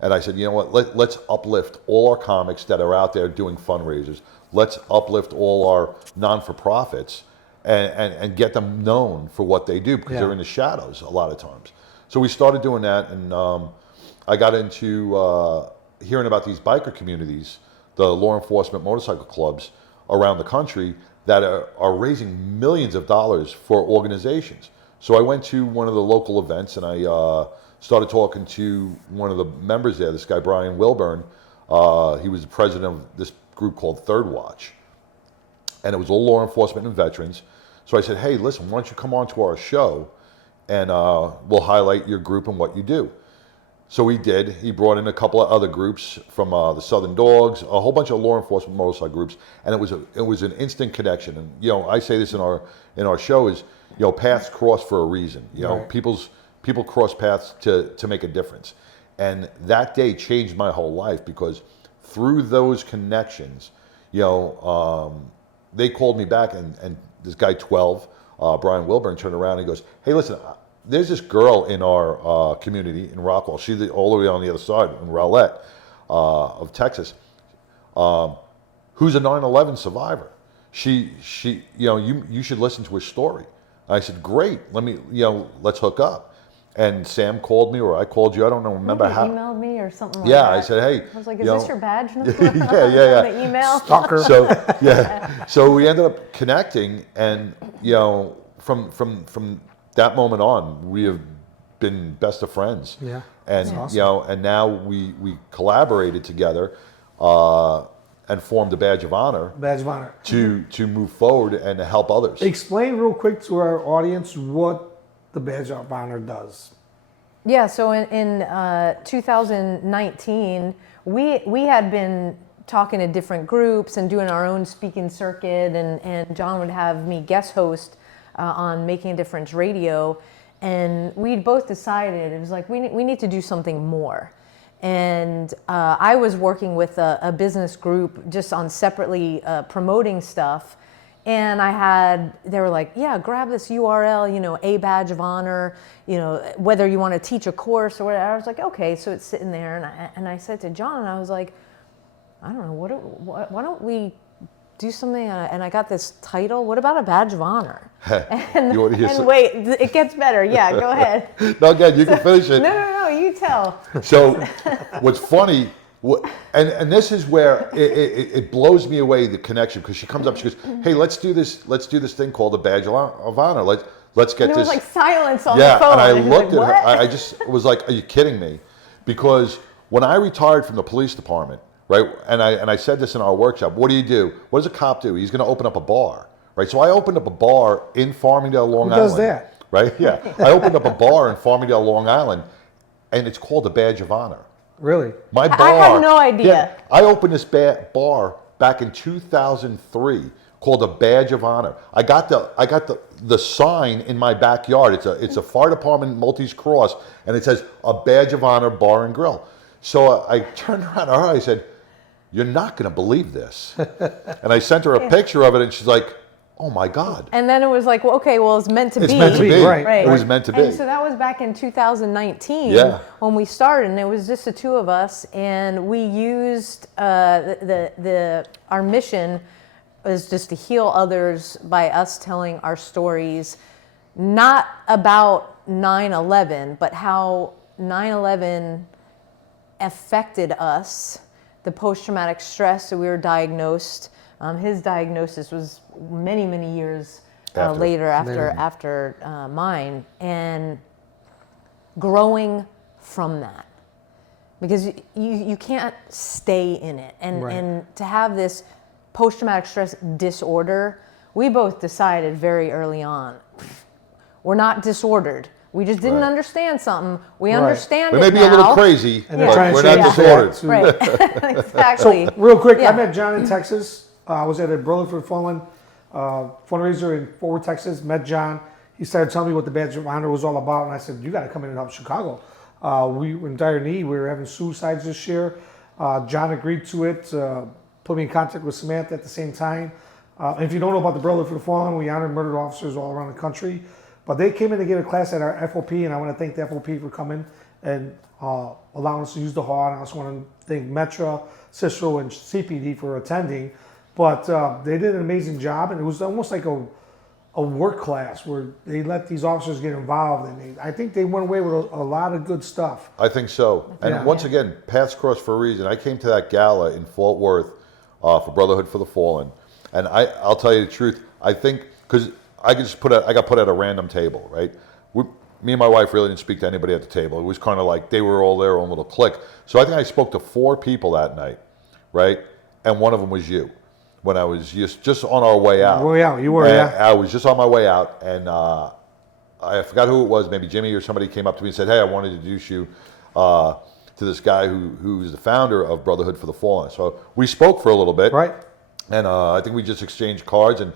And I said, you know what, let's uplift all our comics that are out there doing fundraisers. Let's uplift all our non-for-profits and get them known for what they do, because they're in the shadows a lot of times. So we started doing that, and I got into hearing about these biker communities, the law enforcement motorcycle clubs around the country that are raising millions of dollars for organizations. So I went to one of the local events, and I started talking to one of the members there, this guy Brian Wilburn. He was the president of this group called Third Watch, and it was all law enforcement and veterans. So I said, hey, listen, why don't you come on to our show, and we'll highlight your group and what you do. So he did. He brought in a couple of other groups from the Southern Dogs, a whole bunch of law enforcement motorcycle groups, and it was an instant connection. And you know, I say this in our show is, you know, paths cross for a reason. You know, people cross paths to make a difference. And that day changed my whole life, because through those connections, you know, they called me back, and this guy 12, Brian Wilburn, turned around and he goes, hey, listen, there's this girl in our community in Rockwall. She's all the way on the other side in Rowlett of Texas, who's a 9/11 survivor. She, you know, you should listen to her story. I said, great. Let's hook up. And Sam called me, or I called you. I don't know. Remember how? You emailed me or something like that. Yeah, I said, hey. I was like, is this your badge number? yeah. On the email. Stalker. So we ended up connecting, and you know, from that moment on, we have been best of friends. Yeah. And awesome. you know, and now we collaborated together and formed a badge of honor. Badge of honor. To move forward and to help others. Explain real quick to our audience what the badge of honor does. Yeah, so in 2019, we had been talking to different groups and doing our own speaking circuit, and John would have me guest host on Making a Difference Radio, and we'd both decided, it was like, we need to do something more. And I was working with a business group just on separately promoting stuff. And they were like, yeah, grab this URL, you know, a badge of honor, you know, whether you want to teach a course or whatever. I was like, okay, so it's sitting there. And I said to John, I was like, I don't know, why don't we do something? And I got this title, what about a badge of honor? And wait, it gets better. Yeah, go ahead. No, again, you can finish it. No, you tell. So what's funny, and this is where it blows me away, the connection, because she comes up, she goes, hey, let's do this thing called a badge of honor. Let's get this. There was like silence on the phone. Yeah, and I looked like, at her, I just was like, are you kidding me? Because when I retired from the police department, right, and I said this in our workshop, what do? What does a cop do? He's going to open up a bar, right? So I opened up a bar in Farmingdale, Long Island. Who does that? Right, yeah. I opened up a bar in Farmingdale, Long Island, and it's called a badge of honor. Really? My bar. I had no idea. Yeah, I opened this bar back in 2003 called a badge of honor. I got the sign in my backyard. It's a fire department Maltese cross, and it says a badge of honor bar and grill. So I turned around to her. I said, "You're not going to believe this." And I sent her a picture of it, and she's like, oh my God. And then it was like, well, okay, well, it's meant to be. It's meant to be. Right. It was meant to be. And so that was back in 2019 when we started, and it was just the two of us, and we used our mission was just to heal others by us telling our stories, not about 9/11, but how 9/11 affected us, the post-traumatic stress that we were diagnosed. His diagnosis was many, many years later after mine, and growing from that, because you can't stay in it, and to have this post-traumatic stress disorder, we both decided very early on, we're not disordered. We just didn't understand something. We understand it now. We may be a little crazy, but we're not disordered. Right, exactly. So real quick, I met John in Texas. I was at a Brother for Fallen fundraiser in Fort Worth, Texas. Met John. He started telling me what the badge of honor was all about, and I said, "You got to come in and help Chicago." We were in dire need. We were having suicides this year. John agreed to it. Put me in contact with Samantha at the same time. And if you don't know about the Brother for the Fallen, we honor murdered officers all around the country. But they came in to give a class at our FOP, and I want to thank the FOP for coming and allowing us to use the hall. And I also want to thank Metra, Cicero, and CPD for attending. But they did an amazing job, and it was almost like a work class where they let these officers get involved, and I think they went away with a lot of good stuff. I think so. And once again, paths cross for a reason. I came to that gala in Fort Worth for Brotherhood for the Fallen, and I'll tell you the truth. I think because I got put at a random table, right? Me and my wife really didn't speak to anybody at the table. It was kind of like they were all their own little clique. So I think I spoke to 4 people that night, right? And one of them was you. When I was just on our way out. Way out, you were, yeah. I was just on my way out, and I forgot who it was. Maybe Jimmy or somebody came up to me and said, "Hey, I wanted to introduce you to this guy who's the founder of Brotherhood for the Fallen." So we spoke for a little bit, Right. And I think we just exchanged cards, and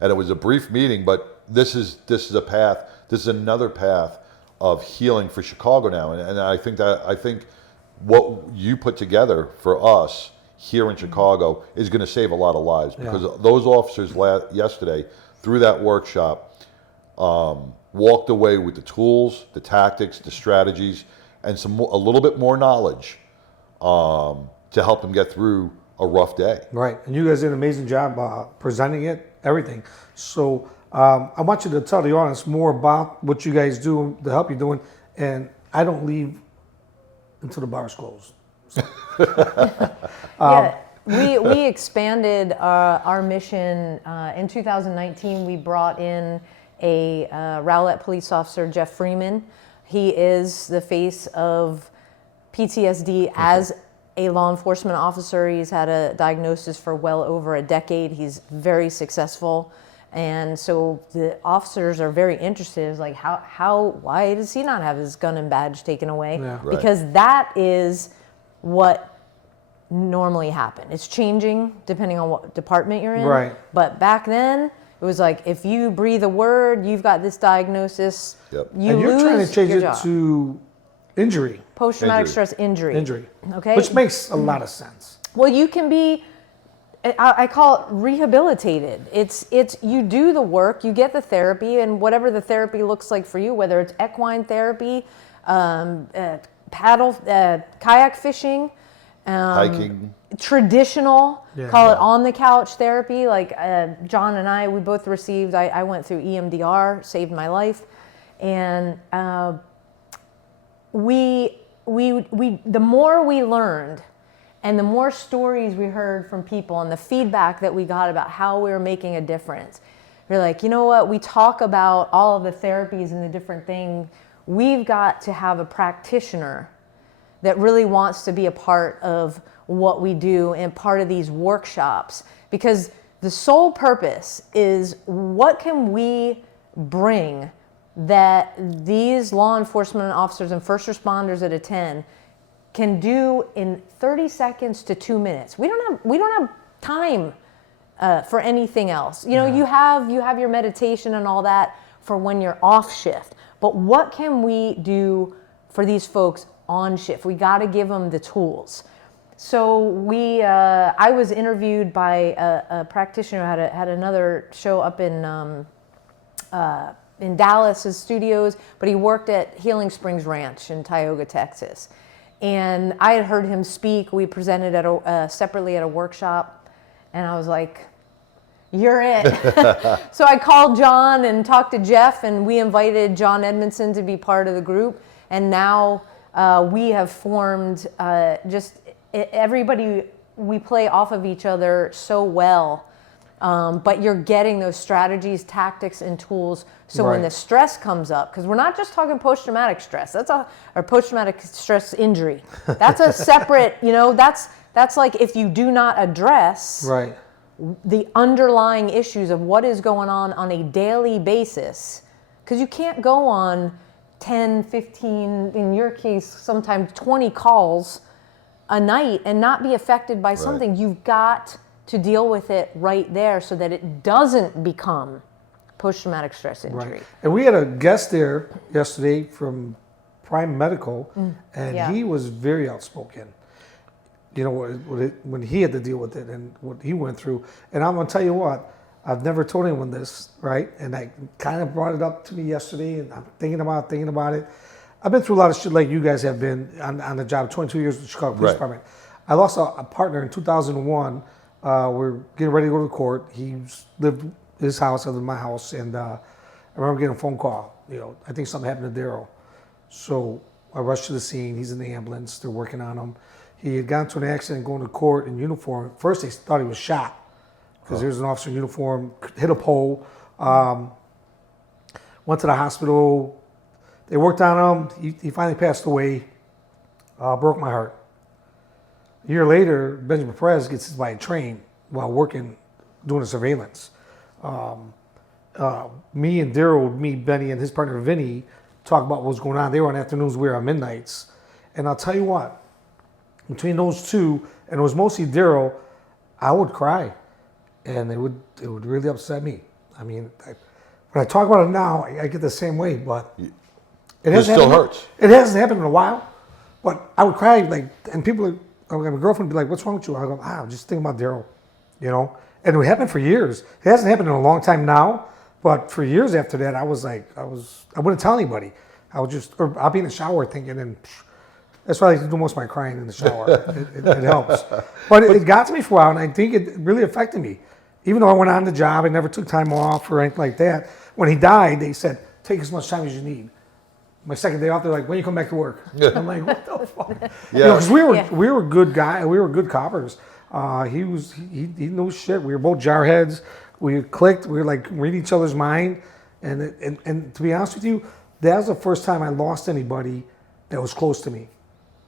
it was a brief meeting. But this is a path. This is another path of healing for Chicago now, and I think what you put together for us here in Chicago is going to save a lot of lives, because those officers yesterday through that workshop walked away with the tools, the tactics, the strategies, and a little bit more knowledge to help them get through a rough day. Right, and you guys did an amazing job presenting it, everything. So I want you to tell the audience more about what you guys do, the help you're doing, and I don't leave until the bar's closed. We expanded our mission in 2019. We brought in a Rowlett police officer, Jeff Freeman. He is the face of PTSD as a law enforcement officer. He's had a diagnosis for well over a decade. He's very successful, and so the officers are very interested. It's like, why does he not have his gun and badge taken away? Yeah. Right. Because that is what normally happen. It's changing depending on what department you're in. Right. But back then, it was like, if you breathe a word, you've got this diagnosis. Yep. You And you're lose trying to change your it job. to injury. Post-traumatic Injury. stress injury. Okay. Which makes a lot of sense. Well, you can be, I call it rehabilitated. It's you do the work, you get the therapy, and whatever the therapy looks like for you, whether it's equine therapy, kayak fishing, Hiking. traditional, Yeah. call it on the couch therapy. Like John and I, we both received, I went through EMDR, saved my life. And the more we learned and the more stories we heard from people and the feedback that we got about how we were making a difference, we're like, you know what, we talk about all of the therapies and the different things. We've got to have a practitioner that really wants to be a part of what we do and part of these workshops, because the sole purpose is, what can we bring that these law enforcement officers and first responders that attend can do in 30 seconds to 2 minutes. We don't have time for anything else. You know, you have your meditation and all that for when you're off shift, but what can we do for these folks on shift? We got to give them the tools. So I was interviewed by a practitioner who had another show up in Dallas, his studios, but he worked at Healing Springs Ranch in Tioga, Texas. And I had heard him speak. We presented separately at a workshop, and I was like, you're it. So I called John and talked to Jeff, and we invited John Edmondson to be part of the group. And now we have formed everybody, we play off of each other so well. But you're getting those strategies, tactics, and tools. So when the stress comes up, because we're not just talking post-traumatic stress, or post-traumatic stress injury. That's a separate, that's like if you do not address the underlying issues of what is going on a daily basis, because you can't go on 10, 15, in your case, sometimes 20 calls a night and not be affected by something. You've got to deal with it right there so that it doesn't become post-traumatic stress injury. Right. And we had a guest there yesterday from Prime Medical, and he was very outspoken. You know, when he had to deal with it and what he went through. And I'm going to tell you what, I've never told anyone this, right? And I kind of brought it up to me yesterday, and I'm thinking about it. I've been through a lot of shit like you guys have been on the job, 22 years with the Chicago Police Department. I lost a partner in 2001. We're getting ready to go to court. He lived in his house, I lived in my house, and I remember getting a phone call. I think something happened to Daryl. So I rushed to the scene. He's in the ambulance. They're working on him. He had gotten into an accident going to court in uniform. First, they thought he was shot because there's an officer in uniform, hit a pole, went to the hospital. They worked on him. He finally passed away. Broke my heart. A year later, Benjamin Perez gets hit by a train while working, doing a surveillance. Me and Daryl, Benny, and his partner Vinny talk about what was going on. They were on afternoons, we were on midnights. And I'll tell you what, between those two, and it was mostly Daryl, I would cry. And it would really upset me. I mean, when I talk about it now, I get the same way, but it still hurts. It hasn't happened in a while, but I would cry, and people, my girlfriend would be like, "What's wrong with you?" I go, I'm just thinking about Daryl, And it happened for years. It hasn't happened in a long time now, but for years after that, I wouldn't tell anybody. I'll be in the shower thinking, and that's why I like to do most of my crying in the shower. it helps. But it got to me for a while, and I think it really affected me. Even though I went on the job, I never took time off or anything like that. When he died, they said, take as much time as you need. My second day off, they're like, when you come back to work? I'm like, what the fuck? Because we were good guys. We were good coppers. He knew shit. We were both jarheads. We clicked. We were like reading each other's mind. And to be honest with you, that was the first time I lost anybody that was close to me.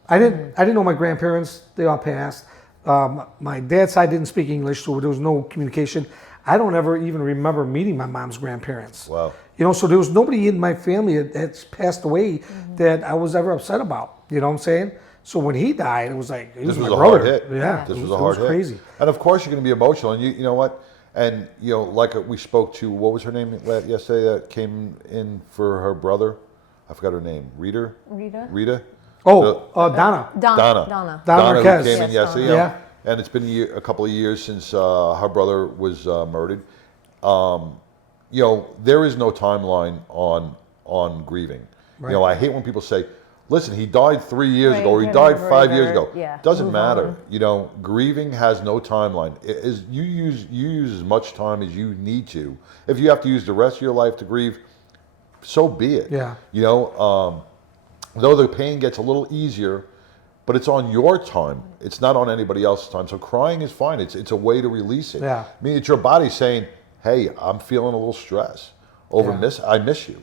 I didn't know my grandparents. They all passed. My dad's side didn't speak English, so there was no communication. I don't ever even remember meeting my mom's grandparents. Wow. So there was nobody in my family that's passed away that I was ever upset about. You know what I'm saying? So when he died, it was like, he was my brother. Hard hit. Yeah, this was a hard hit. Crazy. And of course, you're going to be emotional. And you know what? And like we spoke to, what was her name yesterday that came in for her brother? I forgot her name. Rita. Oh, Donna. Donna Who came in yesterday. Yeah. And it's been a couple of years since her brother was murdered. There is no timeline on grieving. Right. I hate when people say, listen, he died 3 years ago, or he died 5 years ago. Yeah. Doesn't matter. Grieving has no timeline. You use as much time as you need to. If you have to use the rest of your life to grieve, so be it. Yeah. Though the pain gets a little easier, but it's on your time. It's not on anybody else's time. So crying is fine. It's a way to release it. Yeah. I mean, it's your body saying, hey, I'm feeling a little stress over I miss you.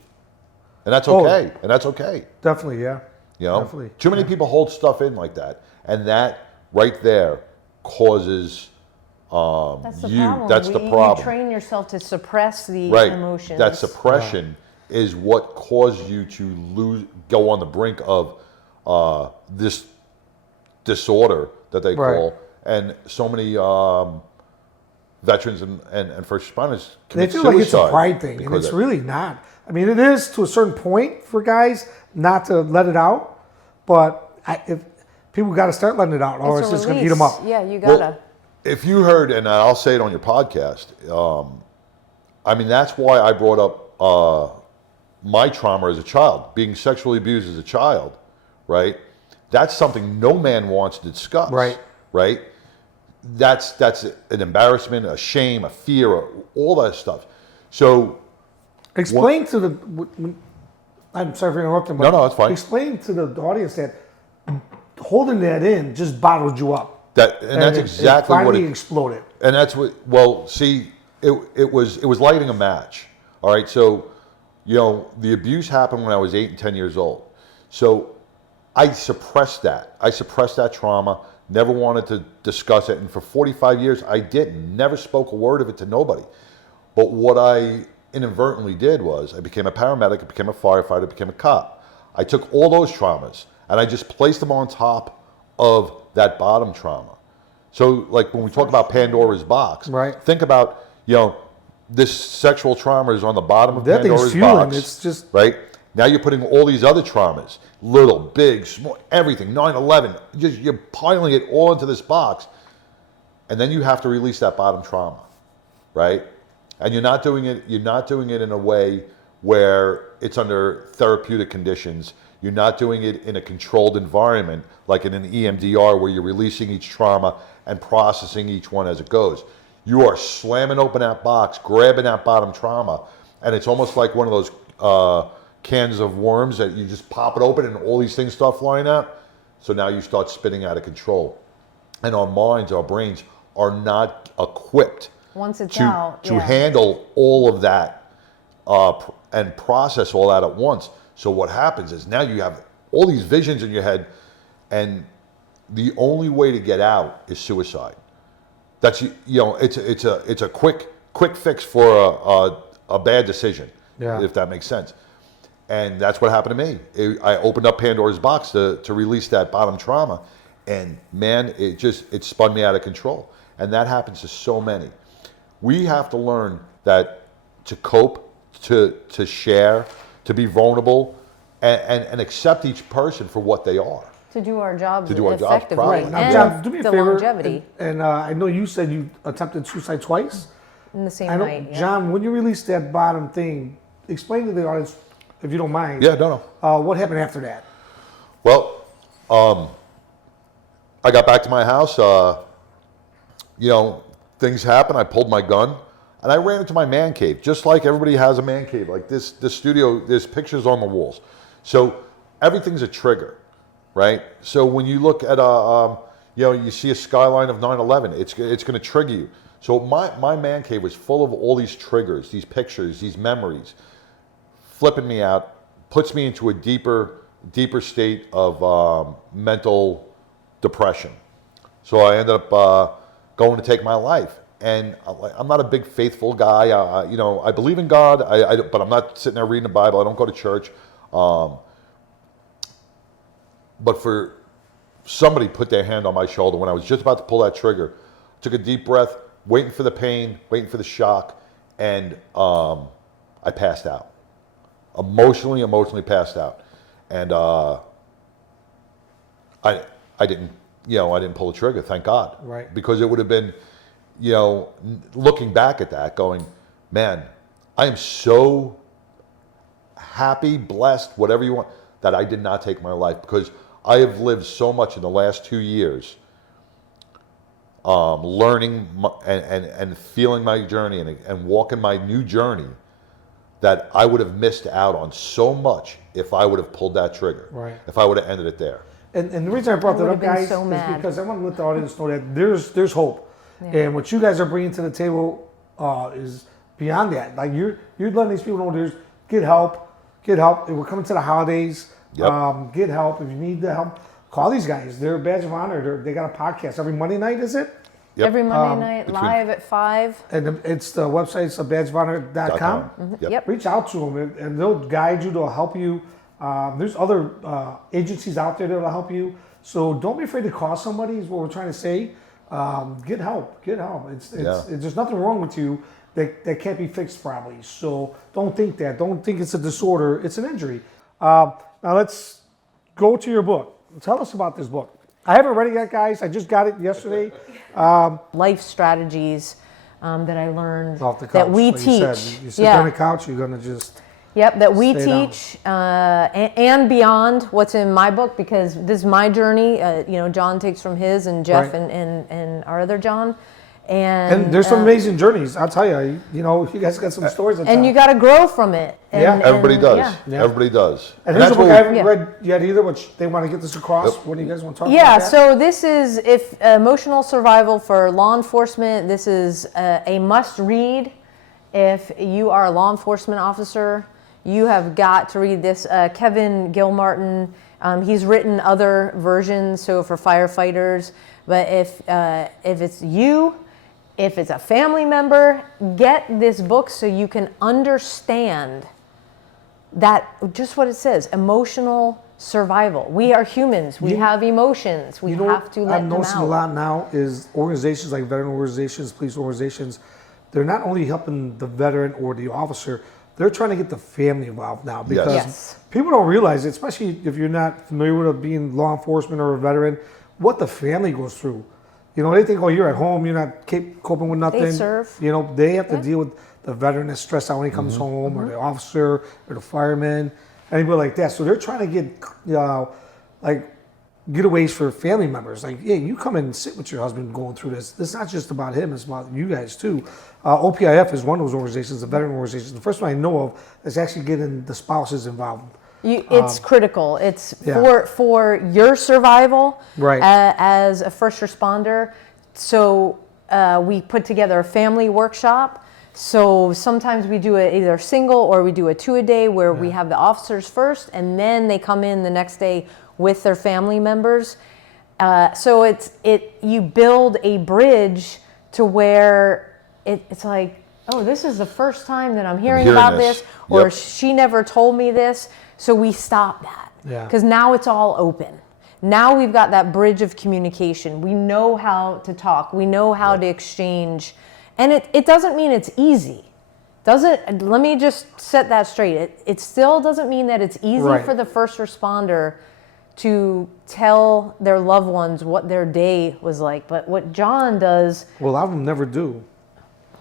And that's okay. And that's okay. Definitely, yeah. Definitely. Too many people hold stuff in like that. And that right there causes that's the problem. That's the problem. You train yourself to suppress the emotions. That suppression is what caused you to go on the brink of this disorder that they call, and so many veterans and first responders commit they feel suicide. Like it's a pride thing, and it's really not. I mean, it is to a certain point for guys not to let it out, but if people got to start letting it out, or it's just going to eat them up. Yeah, you gotta. Well, if you heard, and I'll say it on your podcast, that's why I brought up my trauma as a child, being sexually abused as a child, right? That's something no man wants to discuss, right? That's an embarrassment, a shame, a fear, all that stuff. So, explain to the. I'm sorry for interrupting, but no, it's fine. Explain to the audience that holding that in just bottled you up. That's exactly what it finally exploded. And that's what. Well, see, it was lighting a match. All right, so the abuse happened when I was 8 and 10 years old. So I suppressed that. I suppressed that trauma. Never wanted to discuss it, and for 45 years I didn't. Never spoke a word of it to nobody. But what I inadvertently did was I became a paramedic, I became a firefighter, I became a cop. I took all those traumas and I just placed them on top of that bottom trauma. So like when we talk about Pandora's box, think about, this sexual trauma is on the bottom of Pandora's box. It's just right? Now you're putting all these other traumas, little, big, small, everything, 9/11, you're piling it all into this box. And then you have to release that bottom trauma, right? And you're not doing it in a way where it's under therapeutic conditions. You're not doing it in a controlled environment like in an EMDR where you're releasing each trauma and processing each one as it goes. You are slamming open that box, grabbing that bottom trauma, and it's almost like one of those cans of worms that you just pop it open and all these things start flying out. So now you start spinning out of control. And our minds, our brains are not equipped Once it's out, to handle all of that and process all that at once. So what happens is now you have all these visions in your head, and the only way to get out is suicide. That's it's a quick fix for a bad decision, if that makes sense. And that's what happened to me. I opened up Pandora's box to release that bottom trauma, and man, it spun me out of control. And that happens to so many. We have to learn that to cope, to share, to be vulnerable, and accept each person for what they are. To do our jobs jobs effectively. properly. And Now, John, do me a the favor. longevity And I know you said you attempted suicide twice. in the same I know, night. Yeah. John, when you released that bottom thing, explain to the audience, if you don't mind. Yeah, no. What happened after that? Well, I got back to my house. Things happened. I pulled my gun, and I ran into my man cave, just like everybody has a man cave. Like this studio, there's pictures on the walls. So everything's a trigger, right? So when you look at you see a skyline of 9/11, it's going to trigger you. So my man cave was full of all these triggers, these pictures, these memories, flipping me out, puts me into a deeper state of mental depression. So I ended up going to take my life. And I'm not a big faithful guy. I believe in God, but I'm not sitting there reading the Bible. I don't go to church. But for somebody put their hand on my shoulder when I was just about to pull that trigger, took a deep breath, waiting for the pain, waiting for the shock, and I passed out. Emotionally passed out. And I didn't pull the trigger, thank God. Right. Because it would have been, looking back at that, going, man, I am so happy, blessed, whatever you want, that I did not take my life, because I have lived so much in the last 2 years, learning and feeling my journey and walking my new journey, that I would have missed out on so much if I would have pulled that trigger. Right. If I would have ended it there. And the reason I brought that would up, have been guys, so is mad. because I want to let the audience know that there's hope. Yeah. And what you guys are bringing to the table is beyond that. Like you're letting these people know there's get help. We're coming to the holidays. Yep. Get help. If you need the help, call these guys. They're a badge of honor. They got a podcast every Monday night, is it? Yep. Every Monday night, live at 5. And it's the website's badgeofhonor.com. Mm-hmm. Yep. Reach out to them and they'll guide you. They'll help you. There's other agencies out there that will help you. So don't be afraid to call somebody is what we're trying to say. Get help. There's nothing wrong with you that can't be fixed probably. So don't think that. Don't think it's a disorder. It's an injury. Now let's go to your book. Tell us about this book. I haven't read it yet, guys. I just got it yesterday. Life strategies that I learned Off the couch, that we like teach. You sit there on the couch, you're going to just... Yep, that we Stay down. teach and beyond what's in my book, because this is my journey. John takes from his, and Jeff Right. and our other John. And there's some amazing journeys. I'll tell you. You guys got some stories to tell. And you got to grow from it. And, Everybody does. Yeah. Everybody does. And here's a that's book what I haven't read yet either, which they want to get this across. What do you guys want to talk about? Yeah, that? so this is emotional survival for law enforcement. This is a must read if you are a law enforcement officer. You have got to read this. Kevin Gilmartin, he's written other versions, so for firefighters. But if it's you, if it's a family member, get this book so you can understand that, just what it says, emotional survival. We are humans. We have emotions. We have to let I'm them noticing out. a lot now is organizations like veteran organizations, police organizations, they're not only helping the veteran or the officer, they're trying to get the family involved now, because Yes. people don't realize it, especially if you're not familiar with being law enforcement or a veteran, what the family goes through. You know, they think, oh, you're at home, you're not coping with nothing. They serve. You know, they have to deal with the veteran that's stressed out when he comes home, or the officer, or the fireman, anybody like that. So they're trying to get, like, getaways for family members. Like, yeah, you come in and sit with your husband going through this. It's not just about him, it's about you guys too. OPIF is one of those organizations, the veteran organizations. The first one I know of is actually getting the spouses involved. It's critical. It's Yeah. for your survival Right. As a first responder. So we put together a family workshop. So sometimes we do it either single or we do a 2-a-day where we have the officers first and then they come in the next day with their family members. So you build a bridge to where it's like, oh, this is the first time that I'm hearing about this, or Yep. she never told me this. So we stop that Yeah. because now it's all open. Now we've got that bridge of communication. We know how to talk. We know how to exchange. And it doesn't mean it's easy. Let me just set that straight. It still doesn't mean that it's easy Right. for the first responder to tell their loved ones what their day was like. But what John does, Well, a lot of them never do.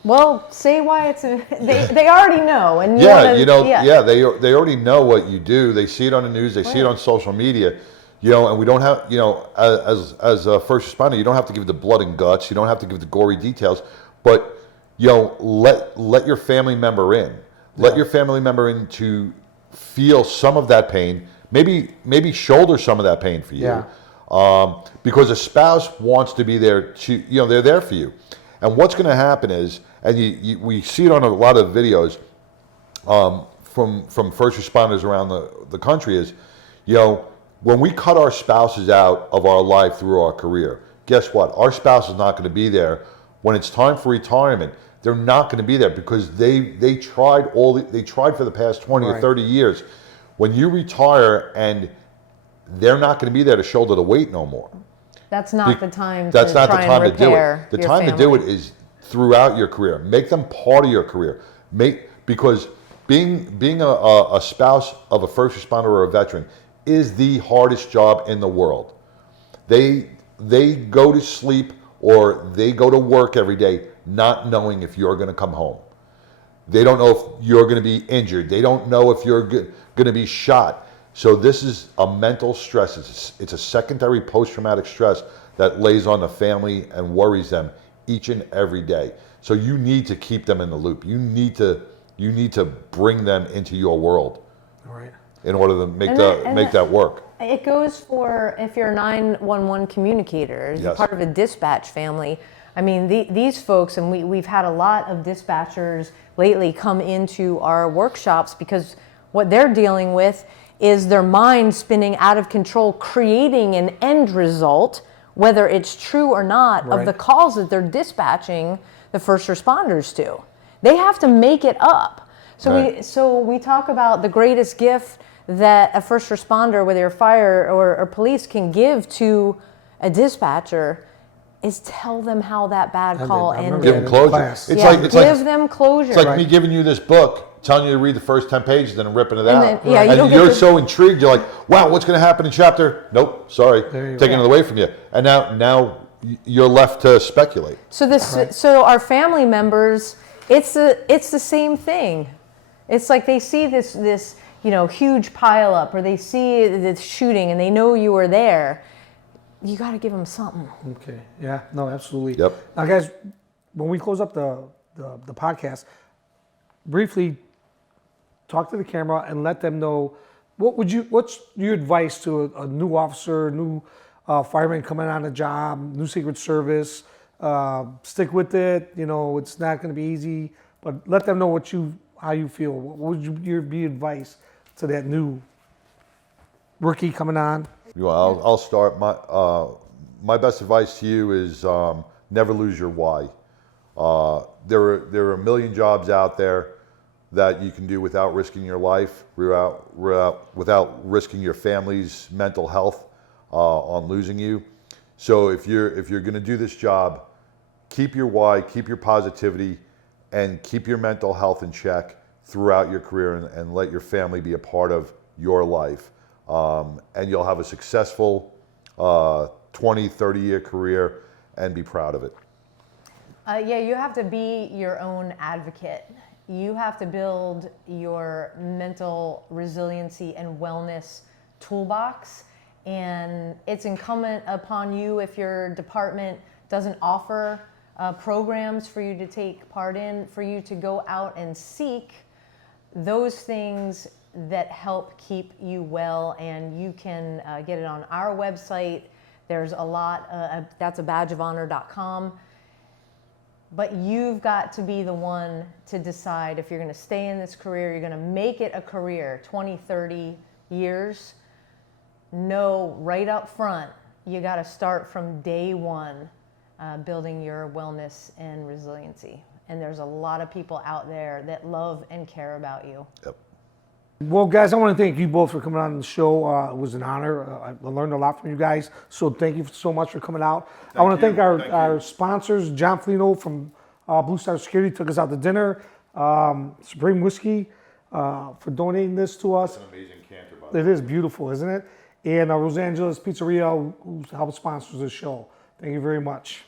well, say why they already know. And they already know what you do. They see it on the news. They see it on social media. And we don't have, as a first responder, you don't have to give the blood and guts. You don't have to give the gory details. But, let your family member in. Let your family member in to feel some of that pain. Maybe shoulder some of that pain for you. Yeah. Because a spouse wants to be there to, they're there for you. And what's going to happen is, and we see it on a lot of videos from first responders around the country is, when we cut our spouses out of our life through our career, guess what? Our spouse is not going to be there when it's time for retirement. They're not going to be there because they tried for the past 20 or 30 years. When you retire and they're not going to be there to shoulder the weight no more. that's not the time That's to not the try time and to do repair it. The your time to family. do it is throughout your career. Make them part of your career. Because being a spouse of a first responder or a veteran is the hardest job in the world. They go to sleep or they go to work every day not knowing if you're going to come home. They don't know if you're going to be injured. They don't know if you're going to be shot. So this is a mental stress. It's a secondary post-traumatic stress that lays on the family and worries them each and every day. So you need to keep them in the loop. You need to bring them into your world. Right. In order to make And that work. It goes for if you're a 911 communicator, as Yes. part of a dispatch family. I mean, these folks, and we've had a lot of dispatchers lately come into our workshops because what they're dealing with is their mind spinning out of control, creating an end result, whether it's true or not, of Right. the calls that they're dispatching the first responders to. They have to make it up. So we talk about the greatest gift that a first responder, whether you're fire or police, can give to a dispatcher is tell them how that bad call I remember ended. Give them closure. Class. It's Yeah, like give them closure. It's like me giving you this book, telling you to read the first 10 pages, and then ripping it out. then- yeah, you don't and get you're to- so intrigued. You're like, "Wow, what's going to happen in chapter?" Nope, sorry, There you taking go. it away from you. And now you're left to speculate. So our family members, it's the same thing. It's like they see this huge pile up, or they see this shooting, and they know you were there. You got to give them something. Okay. Yeah. No, absolutely. Yep. Now, guys, when we close up the podcast, briefly talk to the camera and let them know what's your advice to a new officer, new fireman coming on a job, new Secret Service. Stick with it. It's not going to be easy, but let them know how you feel. What would your advice to that new rookie coming on? I'll start. My best advice to you is never lose your why. There are a million jobs out there that you can do without risking your life, without risking your family's mental health on losing you. So if you're going to do this job, keep your why, keep your positivity, and keep your mental health in check throughout your career, and let your family be a part of your life. And you'll have a successful 20, 30-year career, and be proud of it? Yeah, you have to be your own advocate. You have to build your mental resiliency and wellness toolbox. And it's incumbent upon you, if your department doesn't offer programs for you to take part in, for you to go out and seek those things that help keep you well. And you can get it on our website. There's a lot, that's a badgeofhonor.com. But you've got to be the one to decide if you're going to stay in this career, you're going to make it a career, 20, 30 years. Know right up front, you got to start from day one building your wellness and resiliency. And there's a lot of people out there that love and care about you. Yep. Well, guys, I want to thank you both for coming on the show. It was an honor. I learned a lot from you guys. So thank you so much for coming out. I want to thank our sponsors, John Flino from Blue Star Security took us out to dinner. Supreme Whiskey for donating this to us. It's an amazing canter, by the way. It is beautiful, isn't it? And Rosangeles Pizzeria, who helped sponsor this show. Thank you very much.